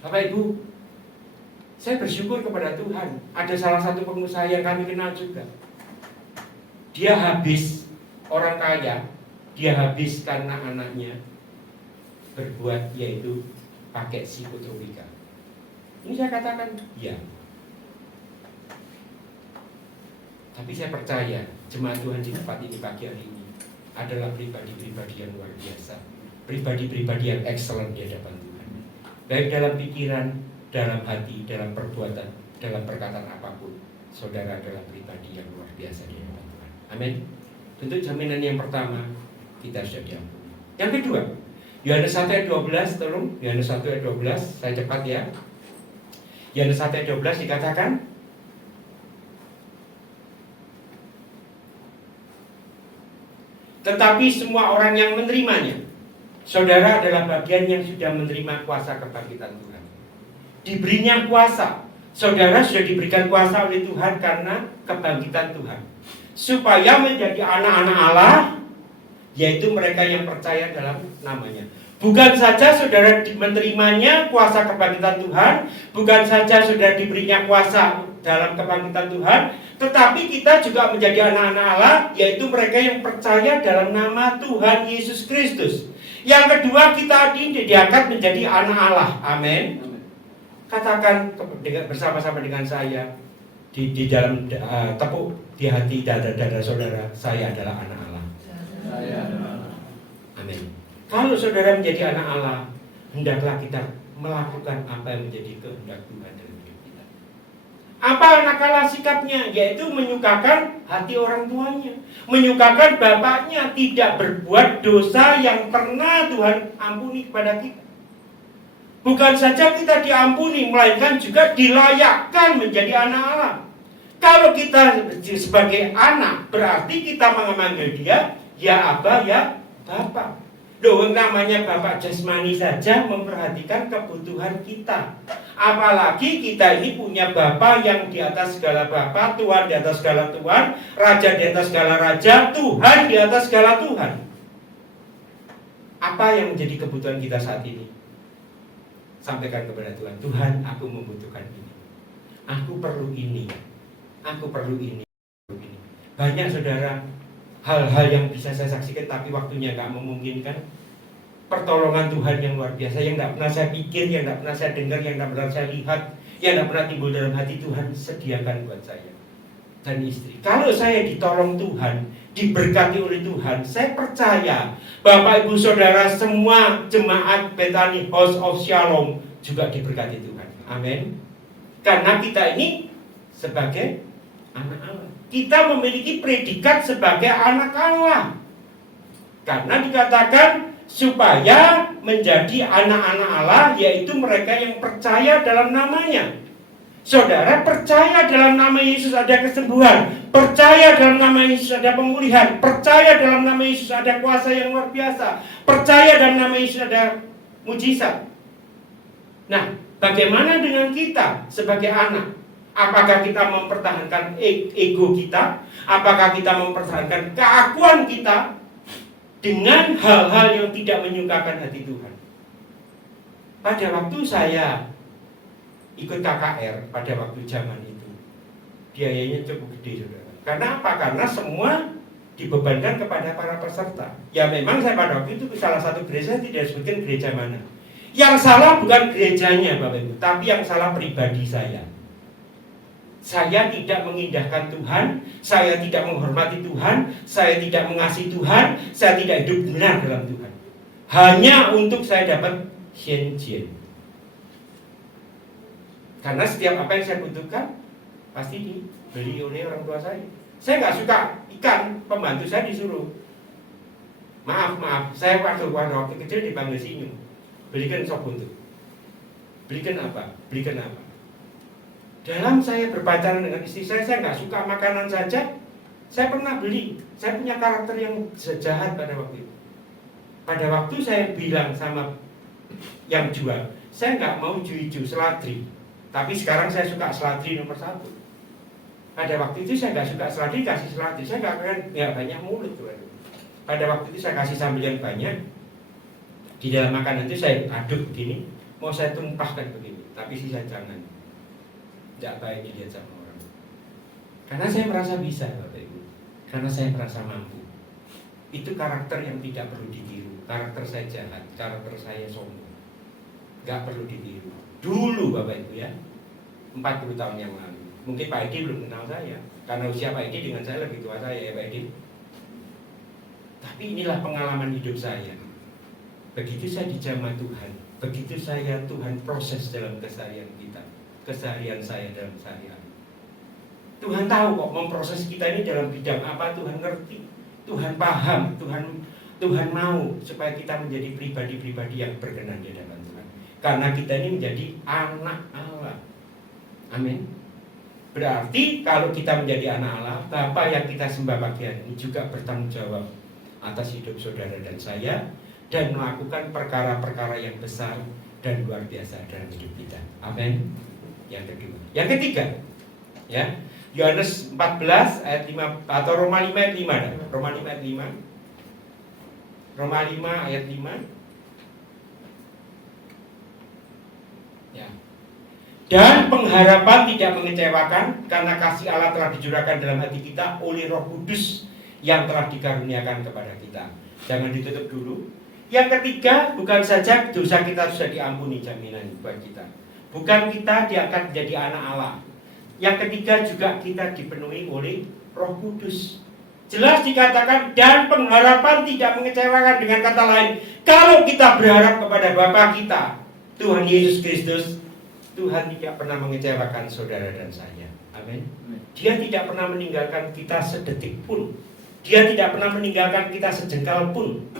Bapak Ibu, saya bersyukur kepada Tuhan. Ada salah satu pengusaha yang kami kenal juga. Dia habis, orang kaya, dia habis karena anaknya berbuat yaitu pakai psikotropika. Ini saya katakan, ya. Tapi saya percaya jemaat Tuhan di tempat ini pagi hari ini adalah pribadi-pribadi yang luar biasa, pribadi-pribadi yang excellent di hadapan Tuhan. Baik dalam pikiran, dalam hati, dalam perbuatan, dalam perkataan apapun, saudara adalah pribadi yang luar biasa di hadapan Tuhan. Amin. Bentuk jaminan yang pertama, kita sudah diampuni. Yang kedua, Yohanes 1 ayat 12, tolong. Yohanes 1 ayat 12, saya cepat ya. Yohanes 1 ayat 12 dikatakan, tetapi semua orang yang menerimanya, saudara adalah bagian yang sudah menerima kuasa kebangkitan Tuhan. Diberinya kuasa, saudara sudah diberikan kuasa oleh Tuhan karena kebangkitan Tuhan, supaya menjadi anak-anak Allah, yaitu mereka yang percaya dalam namanya. Bukan saja saudara menerimanya kuasa kebangkitan Tuhan, bukan saja saudara diberinya kuasa dalam kebangkitan Tuhan, tetapi kita juga menjadi anak-anak Allah, yaitu mereka yang percaya dalam nama Tuhan Yesus Kristus. Yang kedua, kita diangkat menjadi anak Allah. Amin. Katakan bersama-sama dengan saya di dalam tepuk di hati dada-dada saudara, saya adalah anak Allah. Saya adalah. Amin. Kalau saudara menjadi anak Allah, hendaklah kita melakukan apa yang menjadi kehendak Tuhan dalam hidup kita. Apa anak Allah sikapnya? Yaitu menyukakan hati orang tuanya, menyukakan bapaknya, tidak berbuat dosa yang pernah Tuhan ampuni kepada kita. Bukan saja kita diampuni, melainkan juga dilayakkan menjadi anak Allah. Kalau kita sebagai anak, berarti kita memanggil dia, ya Aba, ya Bapak. Loh, namanya Bapak jasmani saja memperhatikan kebutuhan kita. Apalagi kita ini punya Bapa yang di atas segala Bapa, Tuhan di atas segala Tuhan, Raja di atas segala Raja, Tuhan di atas segala Tuhan. Apa yang menjadi kebutuhan kita saat ini? Sampaikan kepada Tuhan, Tuhan, aku membutuhkan ini, aku perlu ini, aku perlu ini. Banyak saudara, hal-hal yang bisa saya saksikan tapi waktunya gak memungkinkan. Pertolongan Tuhan yang luar biasa, yang gak pernah saya pikir, yang gak pernah saya dengar, yang gak pernah saya lihat, yang gak pernah timbul dalam hati, Tuhan sediakan buat saya dan istri. Kalau saya ditolong Tuhan, diberkati oleh Tuhan, saya percaya Bapak Ibu Saudara semua jemaat Bethany House of Shalom juga diberkati Tuhan. Amin. Karena kita ini sebagai anak Allah, kita memiliki predikat sebagai anak Allah. Karena dikatakan supaya menjadi anak-anak Allah, yaitu mereka yang percaya dalam namanya. Saudara percaya dalam nama Yesus ada kesembuhan, percaya dalam nama Yesus ada pemulihan, percaya dalam nama Yesus ada kuasa yang luar biasa, percaya dalam nama Yesus ada mujizat. Nah, bagaimana dengan kita sebagai anak? Apakah kita mempertahankan ego kita? Apakah kita mempertahankan keakuan kita dengan hal-hal yang tidak menyukakan hati Tuhan? Pada waktu saya ikut KKR pada waktu zaman itu, biayanya cukup gede, saudara. Karena apa? Karena semua dibebankan kepada para peserta. Ya memang saya pada waktu itu ke salah satu gereja, tidak disebutkan gereja mana. Yang salah bukan gerejanya Bapak Ibu, tapi yang salah pribadi saya. Saya tidak mengindahkan Tuhan, saya tidak menghormati Tuhan, saya tidak mengasihi Tuhan, saya tidak hidup benar dalam Tuhan. Hanya untuk saya dapat xian-jian. Karena setiap apa yang saya butuhkan pasti dibeli oleh orang tua saya. Saya nggak suka ikan, pembantu saya disuruh. Maaf, saya waktu kecil dipanggil sinyo. Belikan sop buntut. Belikan apa? Dalam saya berpacaran dengan istri saya nggak suka makanan saja. Saya pernah beli. Saya punya karakter yang jahat pada waktu itu. Pada waktu saya bilang sama yang jual, saya nggak mau hijau seladri. Tapi sekarang saya suka seladri nomor 1. Pada waktu itu saya nggak suka seladri, kasih seladri. Saya nggak banyak mulut. Pada waktu itu saya kasih sambal yang banyak. Di dalam makanan itu saya aduk begini, mau saya tumpahkan begini, tapi sisa jangan. Tidak baik dilihat sama orang. Karena saya merasa bisa, Bapak Ibu. Karena saya merasa mampu. Itu karakter yang tidak perlu ditiru. Karakter saya jahat, karakter saya sombong. Gak perlu ditiru. Dulu Bapak Ibu ya, 40 tahun yang lalu. Mungkin Pak Edi belum kenal saya, karena usia Pak Edi dengan saya lebih tua saya ya Pak Edi. Tapi inilah pengalaman hidup saya. Begitu saya dijamah Tuhan, begitu saya Tuhan proses dalam keseharian kita, keseharian saya dalam seharian. Tuhan tahu kok memproses kita ini dalam bidang apa. Tuhan ngerti, Tuhan paham, Tuhan mau supaya kita menjadi pribadi-pribadi yang berkenan di hadapan Tuhan. Karena kita ini menjadi anak Allah. Amin. Berarti kalau kita menjadi anak Allah, Bapa yang kita sembah pagi hari ini juga bertanggung jawab atas hidup saudara dan saya, dan melakukan perkara-perkara yang besar dan luar biasa dalam hidup kita. Amin. Yang kedua. Yang ketiga, ya, Yohanes 14 ayat 5 atau Roma 5 ayat 5 dah. Roma 5 ayat 5. Roma 5 ayat 5. Ya. Dan pengharapan tidak mengecewakan karena kasih Allah telah dicurahkan dalam hati kita oleh Roh Kudus yang telah dikaruniakan kepada kita. Jangan ditutup dulu. Yang ketiga, bukan saja dosa kita sudah diampuni, jaminan buat kita. Bukan kita diangkat menjadi anak Allah. Yang ketiga juga kita dipenuhi oleh Roh Kudus. Jelas dikatakan dan pengharapan tidak mengecewakan. Dengan kata lain, kalau kita berharap kepada Bapa kita, Tuhan Yesus Kristus, Tuhan tidak pernah mengecewakan saudara dan saya. Amin. Dia tidak pernah meninggalkan kita sedetik pun. Dia tidak pernah meninggalkan kita sejengkal pun.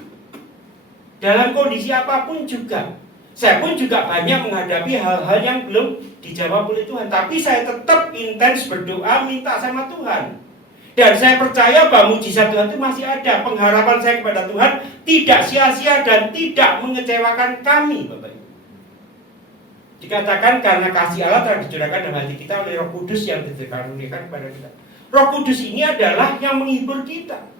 Dalam kondisi apapun juga. Saya pun juga banyak menghadapi hal-hal yang belum dijawab oleh Tuhan. Tapi saya tetap intens berdoa, minta sama Tuhan. Dan saya percaya bahwa mujizat Tuhan itu masih ada. Pengharapan saya kepada Tuhan tidak sia-sia dan tidak mengecewakan kami, Bapak Ibu. Dikatakan karena kasih Allah telah dicurahkan dalam hati kita oleh Roh Kudus yang dikaruniakan kepada kita. Roh Kudus ini adalah yang menghibur kita.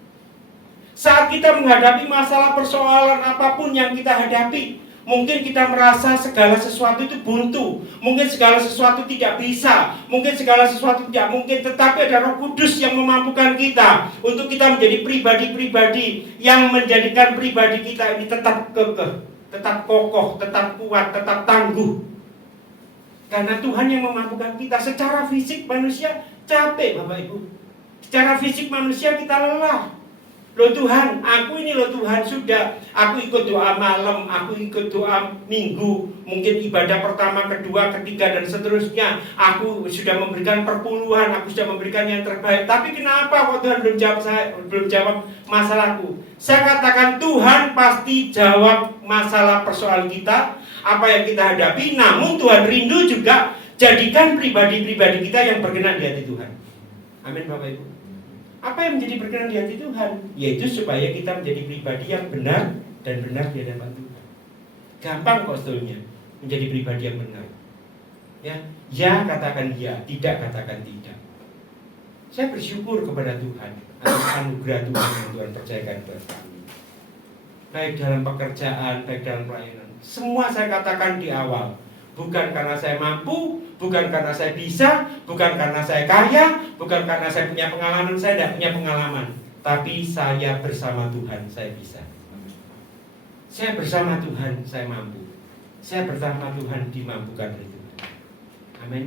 Saat kita menghadapi masalah persoalan apapun yang kita hadapi, mungkin kita merasa segala sesuatu itu buntu, mungkin segala sesuatu tidak bisa, mungkin segala sesuatu tidak mungkin, tetapi ada Roh Kudus yang memampukan kita untuk kita menjadi pribadi-pribadi yang menjadikan pribadi kita ini tetap kekeh, tetap kokoh, tetap kuat, tetap tangguh. Karena Tuhan yang memampukan kita. Secara fisik manusia capek Bapak Ibu. Secara fisik manusia kita lelah. Loh Tuhan, aku ini loh Tuhan sudah, aku ikut doa malam, aku ikut doa minggu, mungkin ibadah pertama, kedua, ketiga dan seterusnya. Aku sudah memberikan perpuluhan, aku sudah memberikan yang terbaik. Tapi kenapa kok Tuhan belum jawab masalahku? Saya katakan Tuhan pasti jawab masalah persoalan kita, apa yang kita hadapi. Namun Tuhan rindu juga jadikan pribadi-pribadi kita yang berkenan di hati Tuhan. Amin Bapak Ibu. Apa yang menjadi berkenan di hati Tuhan? Yaitu supaya kita menjadi pribadi yang benar dan benar di hadapan Tuhan. Gampang kok sebetulnya menjadi pribadi yang benar. Ya katakan ya, tidak katakan tidak. Saya bersyukur kepada Tuhan atas anugerah Tuhan yang Tuhan percayakan kepada kami. Baik dalam pekerjaan, baik dalam pelayanan. Semua saya katakan di awal, bukan karena saya mampu, bukan karena saya bisa, bukan karena saya kaya, bukan karena saya punya pengalaman. Saya tidak punya pengalaman, tapi saya bersama Tuhan saya bisa. Saya bersama Tuhan saya mampu. Saya bersama Tuhan dimampukan oleh Tuhan. Amin.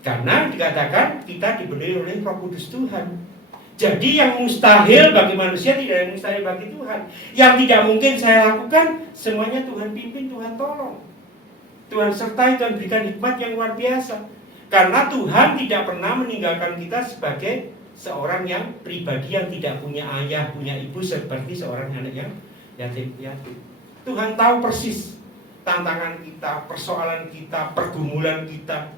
Karena dikatakan kita diberi oleh Roh Kudus Tuhan. Jadi yang mustahil bagi manusia tidak ada yang mustahil bagi Tuhan. Yang tidak mungkin saya lakukan, semuanya Tuhan pimpin, Tuhan tolong. Tuhan sertai, Tuhan berikan hikmat yang luar biasa. Karena Tuhan tidak pernah meninggalkan kita sebagai seorang yang pribadi yang tidak punya ayah, punya ibu, seperti seorang anak yang yatim piatu. Tuhan tahu persis tantangan kita, persoalan kita, pergumulan kita.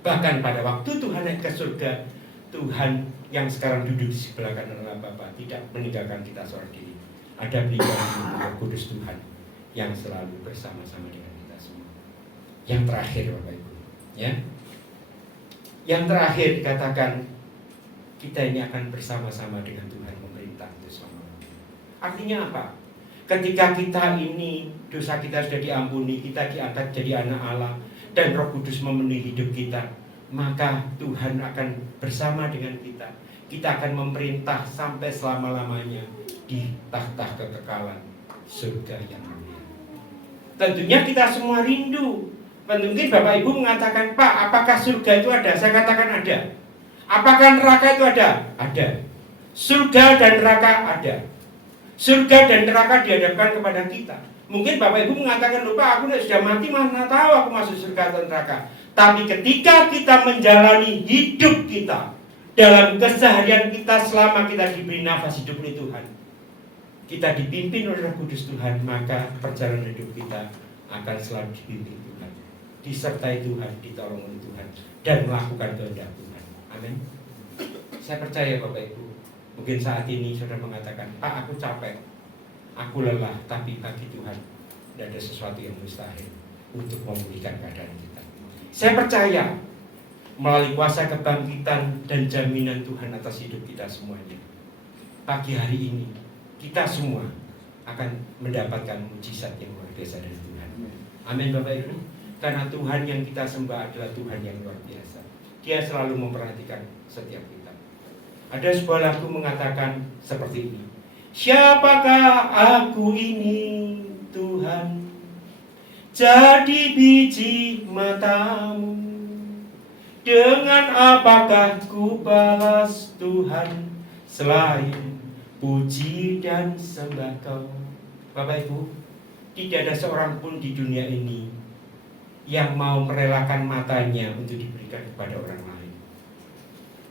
Bahkan pada waktu Tuhan naik ke surga, Tuhan yang sekarang duduk di sebelah kanan Allah Bapa tidak meninggalkan kita seorang diri. Ada Beliau Roh Kudus Tuhan yang selalu bersama-sama dengan kita semua. Yang terakhir Bapak Ibu, ya. Yang terakhir dikatakan kita ini akan bersama-sama dengan Tuhan memerintah itu semua. Artinya apa? Ketika kita ini dosa kita sudah diampuni, kita diangkat jadi anak Allah dan Roh Kudus memenuhi hidup kita, maka Tuhan akan bersama dengan kita. Kita akan memerintah sampai selama-lamanya di tahta kekekalan surga yang mulia. Tentunya kita semua rindu. Mungkin Bapak Ibu mengatakan, Pak, apakah surga itu ada? Saya katakan ada. Apakah neraka itu ada? Ada. Surga dan neraka ada. Surga dan neraka dihadapkan kepada kita. Mungkin Bapak Ibu mengatakan, lupa aku sudah mati, mana tahu aku masuk surga atau neraka. Tapi ketika kita menjalani hidup kita dalam keseharian kita selama kita diberi nafas hidup oleh Tuhan, kita dipimpin oleh Roh Kudus Tuhan, maka perjalanan hidup kita akan selalu dipimpin Tuhan, disertai Tuhan, ditolong oleh Tuhan, dan melakukan kehendak Tuhan. Amin. Saya percaya Bapak Ibu, mungkin saat ini saudara mengatakan, Pak, aku capek, aku lelah, tapi bagi Tuhan tidak ada sesuatu yang mustahil untuk memulihkan keadaan kita. Saya percaya melalui kuasa kebangkitan dan jaminan Tuhan atas hidup kita semuanya, pagi hari ini kita semua akan mendapatkan mujizat yang luar biasa dari Tuhan. Amin Bapak Ibu. Karena Tuhan yang kita sembah adalah Tuhan yang luar biasa. Dia selalu memperhatikan setiap kita. Ada sebuah lagu mengatakan seperti ini. Siapakah aku ini Tuhan, jadi biji matamu, dengan apakah ku balas Tuhan, selain puji dan sembah Kau. Bapak Ibu, tidak ada seorang pun di dunia ini yang mau merelakan matanya untuk diberikan kepada orang lain.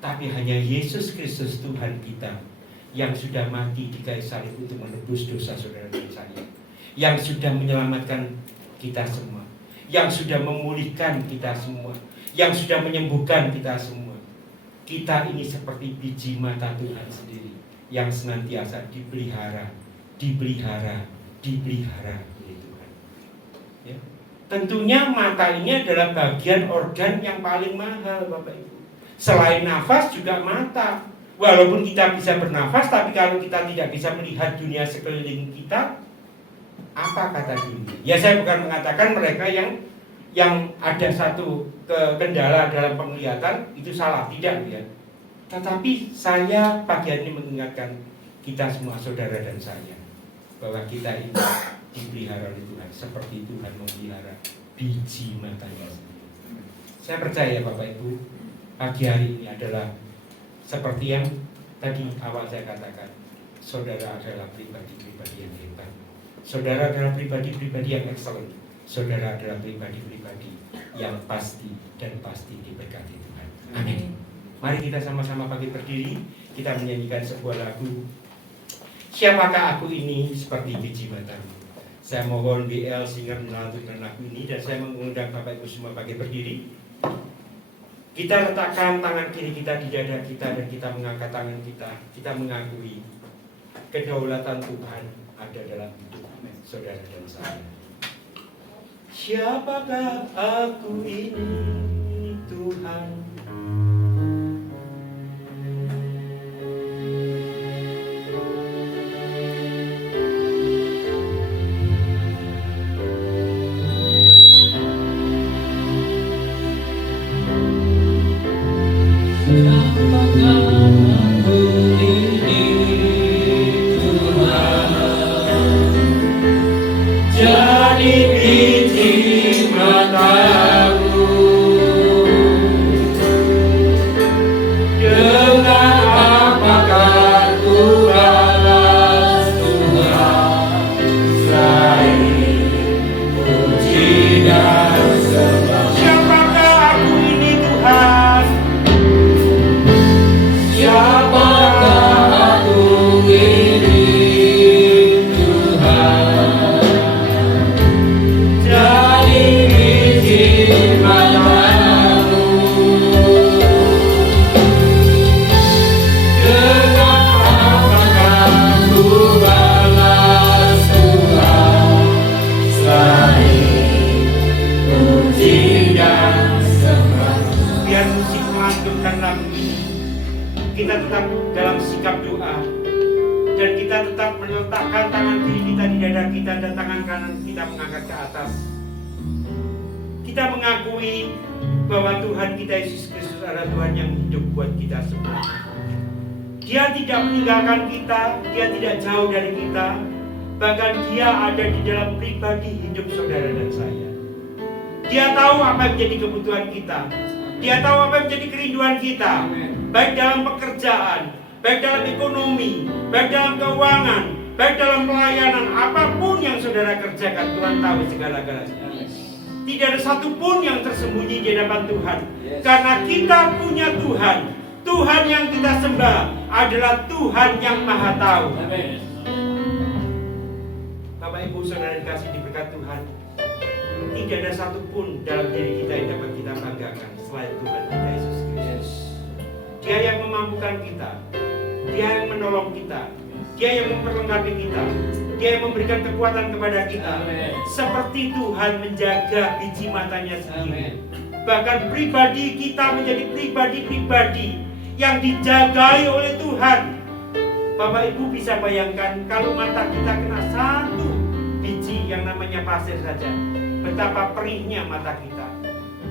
Tapi hanya Yesus Kristus Tuhan kita yang sudah mati di kayu salib untuk menebus dosa saudara dan saya, yang sudah menyelamatkan kita semua, yang sudah memulihkan kita semua, yang sudah menyembuhkan kita semua. Kita ini seperti biji mata Tuhan sendiri yang senantiasa dipelihara oleh Tuhan. Ya. Tentunya mata ini adalah bagian organ yang paling mahal Bapak Ibu. Selain nafas juga mata. Walaupun kita bisa bernafas, tapi kalau kita tidak bisa melihat dunia sekeliling kita, apa kata dunia? Ya saya bukan mengatakan mereka yang ada satu kendala dalam penglihatan itu salah, tidak ya. Tetapi saya pagi hari ini mengingatkan kita semua saudara dan saya bahwa kita ini dipelihara oleh Tuhan seperti Tuhan memelihara biji matanya sendiri. Saya percaya Bapak Ibu, pagi hari ini adalah seperti yang tadi awal saya katakan, saudara adalah pribadi-pribadi yang hebat. Saudara adalah pribadi-pribadi yang excellent. Saudara adalah pribadi-pribadi yang pasti dan pasti diberkati Tuhan. Amin. Mari kita sama-sama bangkit berdiri, kita menyanyikan sebuah lagu. Siapakah aku ini seperti biji matamu. Saya mohon BL singer melantunkan lagu ini dan saya mengundang Bapak Ibu semua bangkit berdiri. Kita letakkan tangan kiri kita di dada kita dan kita mengangkat tangan kita. Kita mengakui kedaulatan Tuhan ada dalam hidup saudara dan saya. Siapakah aku ini Tuhan, berdoa dan kita tetap meletakkan tangan kiri kita di dada kita dan tangan kanan kita mengangkat ke atas. Kita mengakui bahwa Tuhan kita Yesus Kristus adalah Tuhan yang hidup buat kita semua. Dia tidak meninggalkan kita, Dia tidak jauh dari kita, bahkan Dia ada di dalam pribadi hidup saudara dan saya. Dia tahu apa yang menjadi kebutuhan kita, Dia tahu apa yang menjadi kerinduan kita, baik dalam pekerjaan, baik dalam ekonomi, baik dalam keuangan, baik dalam pelayanan, apapun yang saudara kerjakan, Tuhan tahu segala-galanya. Tidak ada satupun yang tersembunyi di hadapan Tuhan. Karena kita punya Tuhan. Tuhan yang kita sembah adalah Tuhan yang Maha Tahu. Bapak Ibu saudara dikasih diberkat Tuhan. Tidak ada satupun dalam diri kita yang dapat kita banggakan selain Tuhan kita Yesus Kristus. Dia yang memampukan kita. Dia yang menolong kita. Dia yang memperlengkapi kita. Dia yang memberikan kekuatan kepada kita. Seperti Tuhan menjaga biji matanya sendiri. Bahkan pribadi kita menjadi pribadi-pribadi yang dijagai oleh Tuhan. Bapak Ibu bisa bayangkan kalau mata kita kena satu biji yang namanya pasir saja, betapa perihnya mata kita.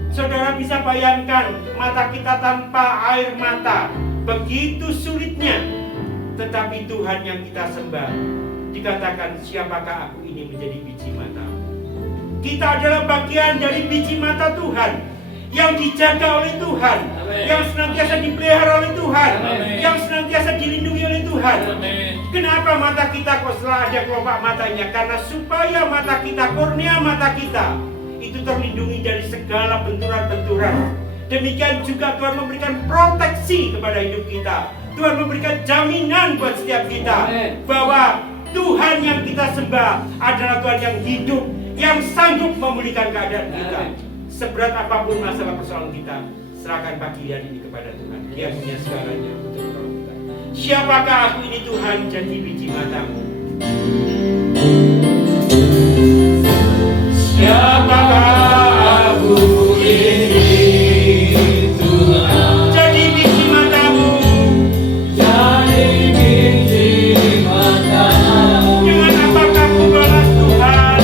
Saudara bisa bayangkan mata kita tanpa air mata, begitu sulitnya. Tetapi Tuhan yang kita sembah, dikatakan siapakah aku ini menjadi biji mata. Kita adalah bagian dari biji mata Tuhan yang dijaga oleh Tuhan. Amen. Yang senantiasa dipelihara oleh Tuhan. Amen. Yang senantiasa dilindungi oleh Tuhan. Amen. Kenapa mata kita kok selalu ada kelopak matanya? Karena supaya mata kita, kornea mata kita itu terlindungi dari segala benturan-benturan. Demikian juga Tuhan memberikan proteksi kepada hidup kita. Tuhan memberikan jaminan buat setiap kita. Amen. Bahwa Tuhan yang kita sembah adalah Tuhan yang hidup, yang sanggup memulihkan keadaan kita. Seberat apapun masalah persoalan kita, serahkan pagi hari ini kepada Tuhan. Dia punya segalanya untuk menolong kita. Siapakah aku ini Tuhan, jadi biji matamu? Siapakah aku ini Tuhan, jadi biji matamu? Jadi biji matamu. Dengan apakah ku balas Tuhan?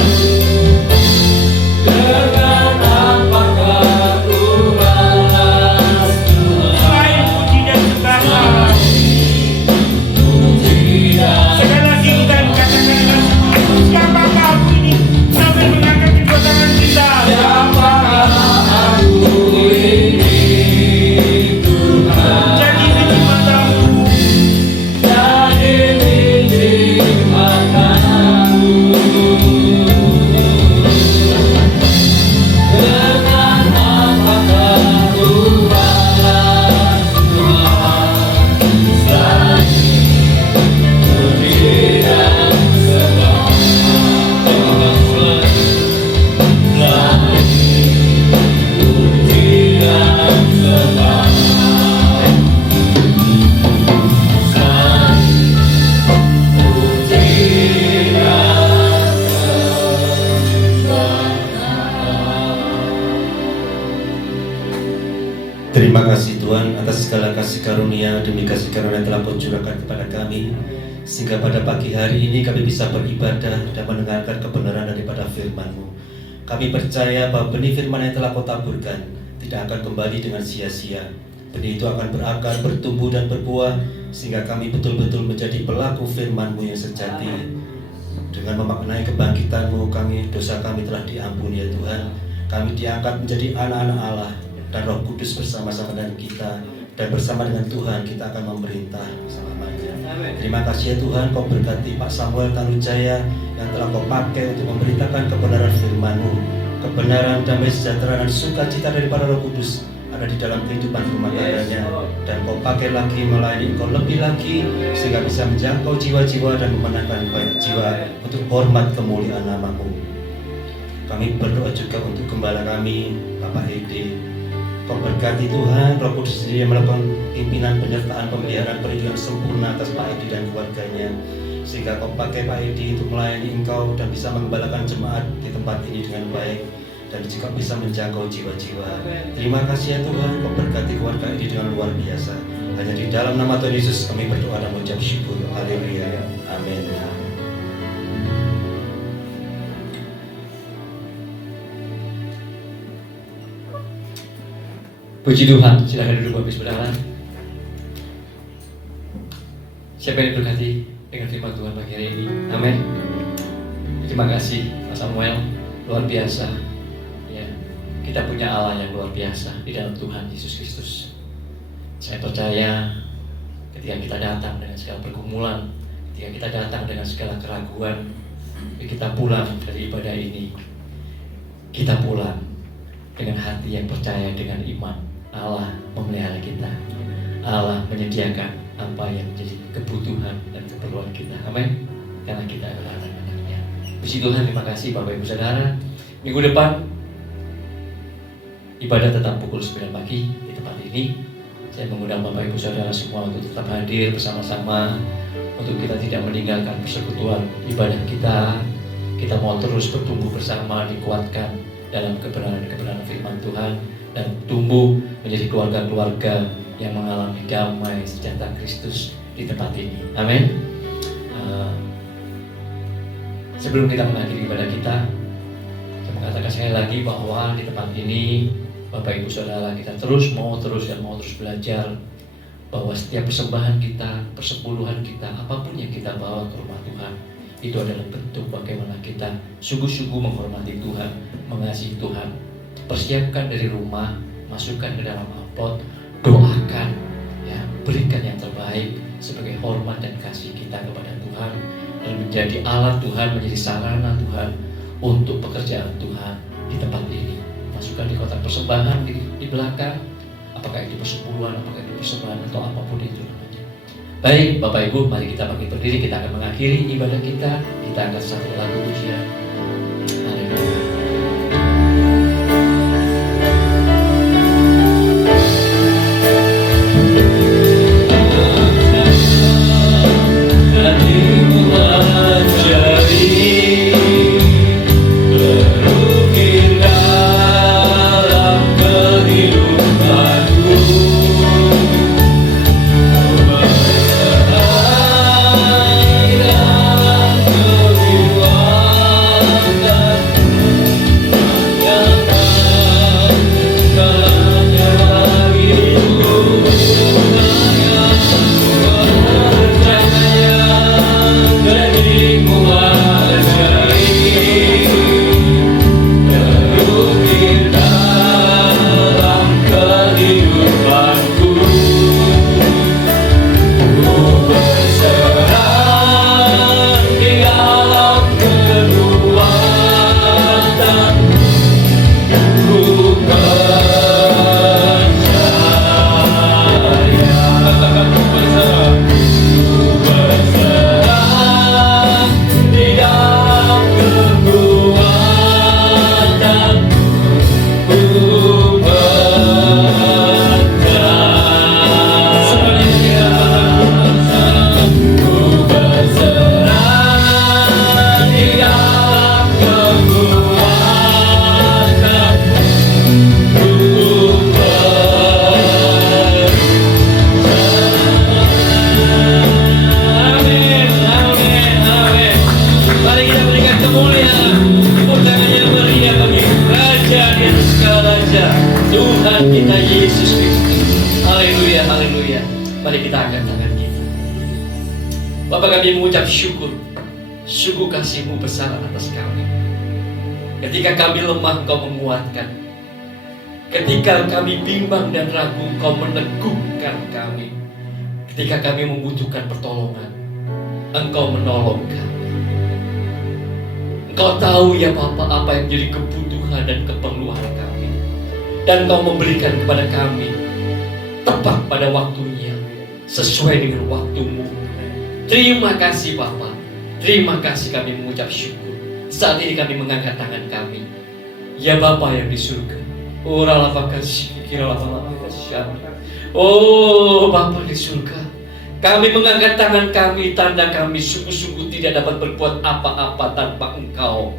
Dengan apakah ku balas Tuhan? Selain puji dan sembah. Sekali lagi kita katakan dengan siapakah aku ini, sambil mengangkat kedua tangan kita. Siapakah aku ini Tuhan, jadi biji matamu. Jadi biji matamu. Dengan apakah ku balas Tuhan? Terima kasih Tuhan atas segala kasih karunia demi kasih karunia yang telah Kau curahkan kepada kami, sehingga pada pagi hari ini kami bisa beribadah dan mendengarkan kebenaran daripada firman-Mu. Kami percaya bahwa benih firman yang telah Kau taburkan tidak akan kembali dengan sia-sia. Benih itu akan berakar, bertumbuh dan berbuah, sehingga kami betul-betul menjadi pelaku firman-Mu yang sejati. Dengan memaknai kebangkitan-Mu, dosa kami telah diampuni ya Tuhan. Kami diangkat menjadi anak-anak Allah, dan Roh Kudus bersama-sama dengan kita, dan bersama dengan Tuhan kita akan memerintah selamanya. Terima kasih ya Tuhan, Kau berkati Pak Samuel Tanujaya yang telah Kau pakai untuk memberitakan kebenaran firman-Mu. Kebenaran, damai sejahtera dan sukacita daripada Roh Kudus ada di dalam kehidupan rumah tangganya, dan Kau pakai lagi melayani Kau lebih lagi, sehingga bisa menjangkau jiwa-jiwa dan memenangkan banyak jiwa untuk hormat kemuliaan nama-Mu. Kami berdoa juga untuk gembala kami, Bapak Edi. Kau berkati Tuhan, Roh Kudus sendiri yang melakukan pimpinan, penyertaan, pemeliharaan, perlindungan sempurna atas Pak Edi dan keluarganya, sehingga Kau pakai Pak Edi untuk melayani Engkau dan bisa mengembalakan jemaat di tempat ini dengan baik, dan juga bisa menjangkau jiwa-jiwa. Terima kasih ya Tuhan, Kau berkati keluarga ini dengan luar biasa. Hanya di dalam nama Tuhan Yesus kami berdoa dan mengucap syukur. Haleluya. Amin. Puji Tuhan, silakan duduk Bapak Saudara. Siapa yang diberkati dengan firman Tuhan pagi hari ini? Amin. Terima kasih Mas Samuel, luar biasa. Ya, kita punya Allah yang luar biasa di dalam Tuhan Yesus Kristus. Saya percaya ketika kita datang dengan segala pergumulan, ketika kita datang dengan segala keraguan, kita pulang dari ibadah ini, kita pulang dengan hati yang percaya dengan iman. Allah memelihara kita, Allah menyediakan apa yang menjadi kebutuhan dan keperluan kita. Amin. Karena kita adalah anak-anaknya. Puji Tuhan, terima kasih Bapak Ibu Saudara. Minggu depan ibadah tetap pukul 9 pagi di tempat ini. Saya mengundang Bapak Ibu Saudara semua untuk tetap hadir bersama-sama, untuk kita tidak meninggalkan persekutuan ibadah kita. Kita mau terus bertumbuh bersama, dikuatkan dalam kebenaran-kebenaran firman Tuhan, dan tumbuh menjadi keluarga-keluarga yang mengalami damai sejahtera Kristus di tempat ini. Amin. Sebelum kita mengakhiri ibadah kita, saya mengatakan sekali lagi bahwa di tempat ini Bapak Ibu Saudara, kita mau terus belajar bahwa setiap persembahan kita, persepuluhan kita, apapun yang kita bawa ke rumah Tuhan, itu adalah bentuk bagaimana kita sungguh-sungguh menghormati Tuhan, mengasihi Tuhan. Persiapkan dari rumah, masukkan ke dalam amplop, doakan, ya, berikan yang terbaik sebagai hormat dan kasih kita kepada Tuhan, dan menjadi alat Tuhan, menjadi sarana Tuhan untuk pekerjaan Tuhan di tempat ini. Masukkan di kotak persembahan di belakang, apakah itu persepuluhan, apakah itu persembahan atau apapun itu namanya. Baik Bapak Ibu, mari kita bangkit berdiri, kita akan mengakhiri ibadah kita. Kita akan satu lagu pujian. Haleluya. Mari kita angkat tangan kita. Bapa, kami mengucap syukur, sungguh kasih-Mu besar atas kami. Ketika kami lemah, Engkau menguatkan. Ketika kami bimbang dan ragu, Engkau meneguhkan kami. Ketika kami membutuhkan pertolongan, Engkau menolong kami. Engkau tahu ya Bapa apa yang menjadi kebutuhan dan keperluan kami, dan Engkau memberikan kepada kami tepat pada waktunya, sesuai dengan waktu-Mu. Terima kasih Bapa. Terima kasih, kami mengucap syukur. Saat ini kami mengangkat tangan kami. Ya Bapa yang di surga. Oh Bapa di surga, kami mengangkat tangan kami, tanda kami sungguh-sungguh tidak dapat berbuat apa-apa tanpa Engkau.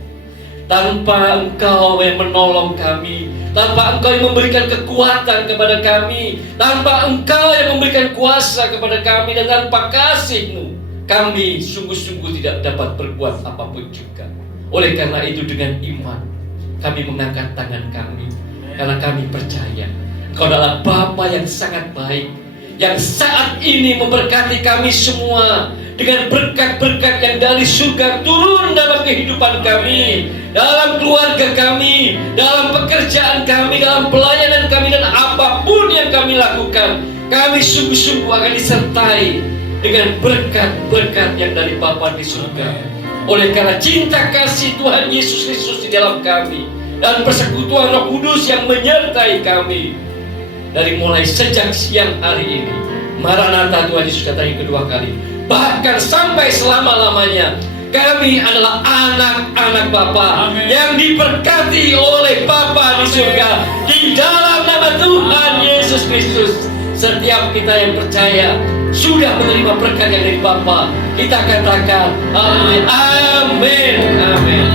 tanpa Engkau yang menolong kami, tanpa Engkau yang memberikan kekuatan kepada kami, tanpa Engkau yang memberikan kuasa kepada kami, dan tanpa kasih-Mu, kami sungguh-sungguh tidak dapat berbuat apapun juga. Oleh karena itu, dengan iman kami mengangkat tangan kami, karena kami percaya Engkau adalah Bapa yang sangat baik, yang saat ini memberkati kami semua dengan berkat-berkat yang dari surga turun dalam kehidupan kami, dalam keluarga kami, dalam pekerjaan kami, dalam pelayanan kami, dan apapun yang kami lakukan, kami sungguh-sungguh akan disertai dengan berkat-berkat yang dari Bapa di surga. Oleh karena cinta kasih Tuhan Yesus Kristus di dalam kami dan persekutuan Roh Kudus yang menyertai kami dari mulai sejak siang hari ini, Maranatha, Tuhan Yesus kata yang kedua kali, bahkan sampai selama-lamanya, kami adalah anak-anak Bapa yang diberkati oleh Bapa di surga. Di dalam nama Tuhan Yesus Kristus, setiap kita yang percaya sudah menerima berkat yang dari Bapa, kita katakan amin, amin, amin.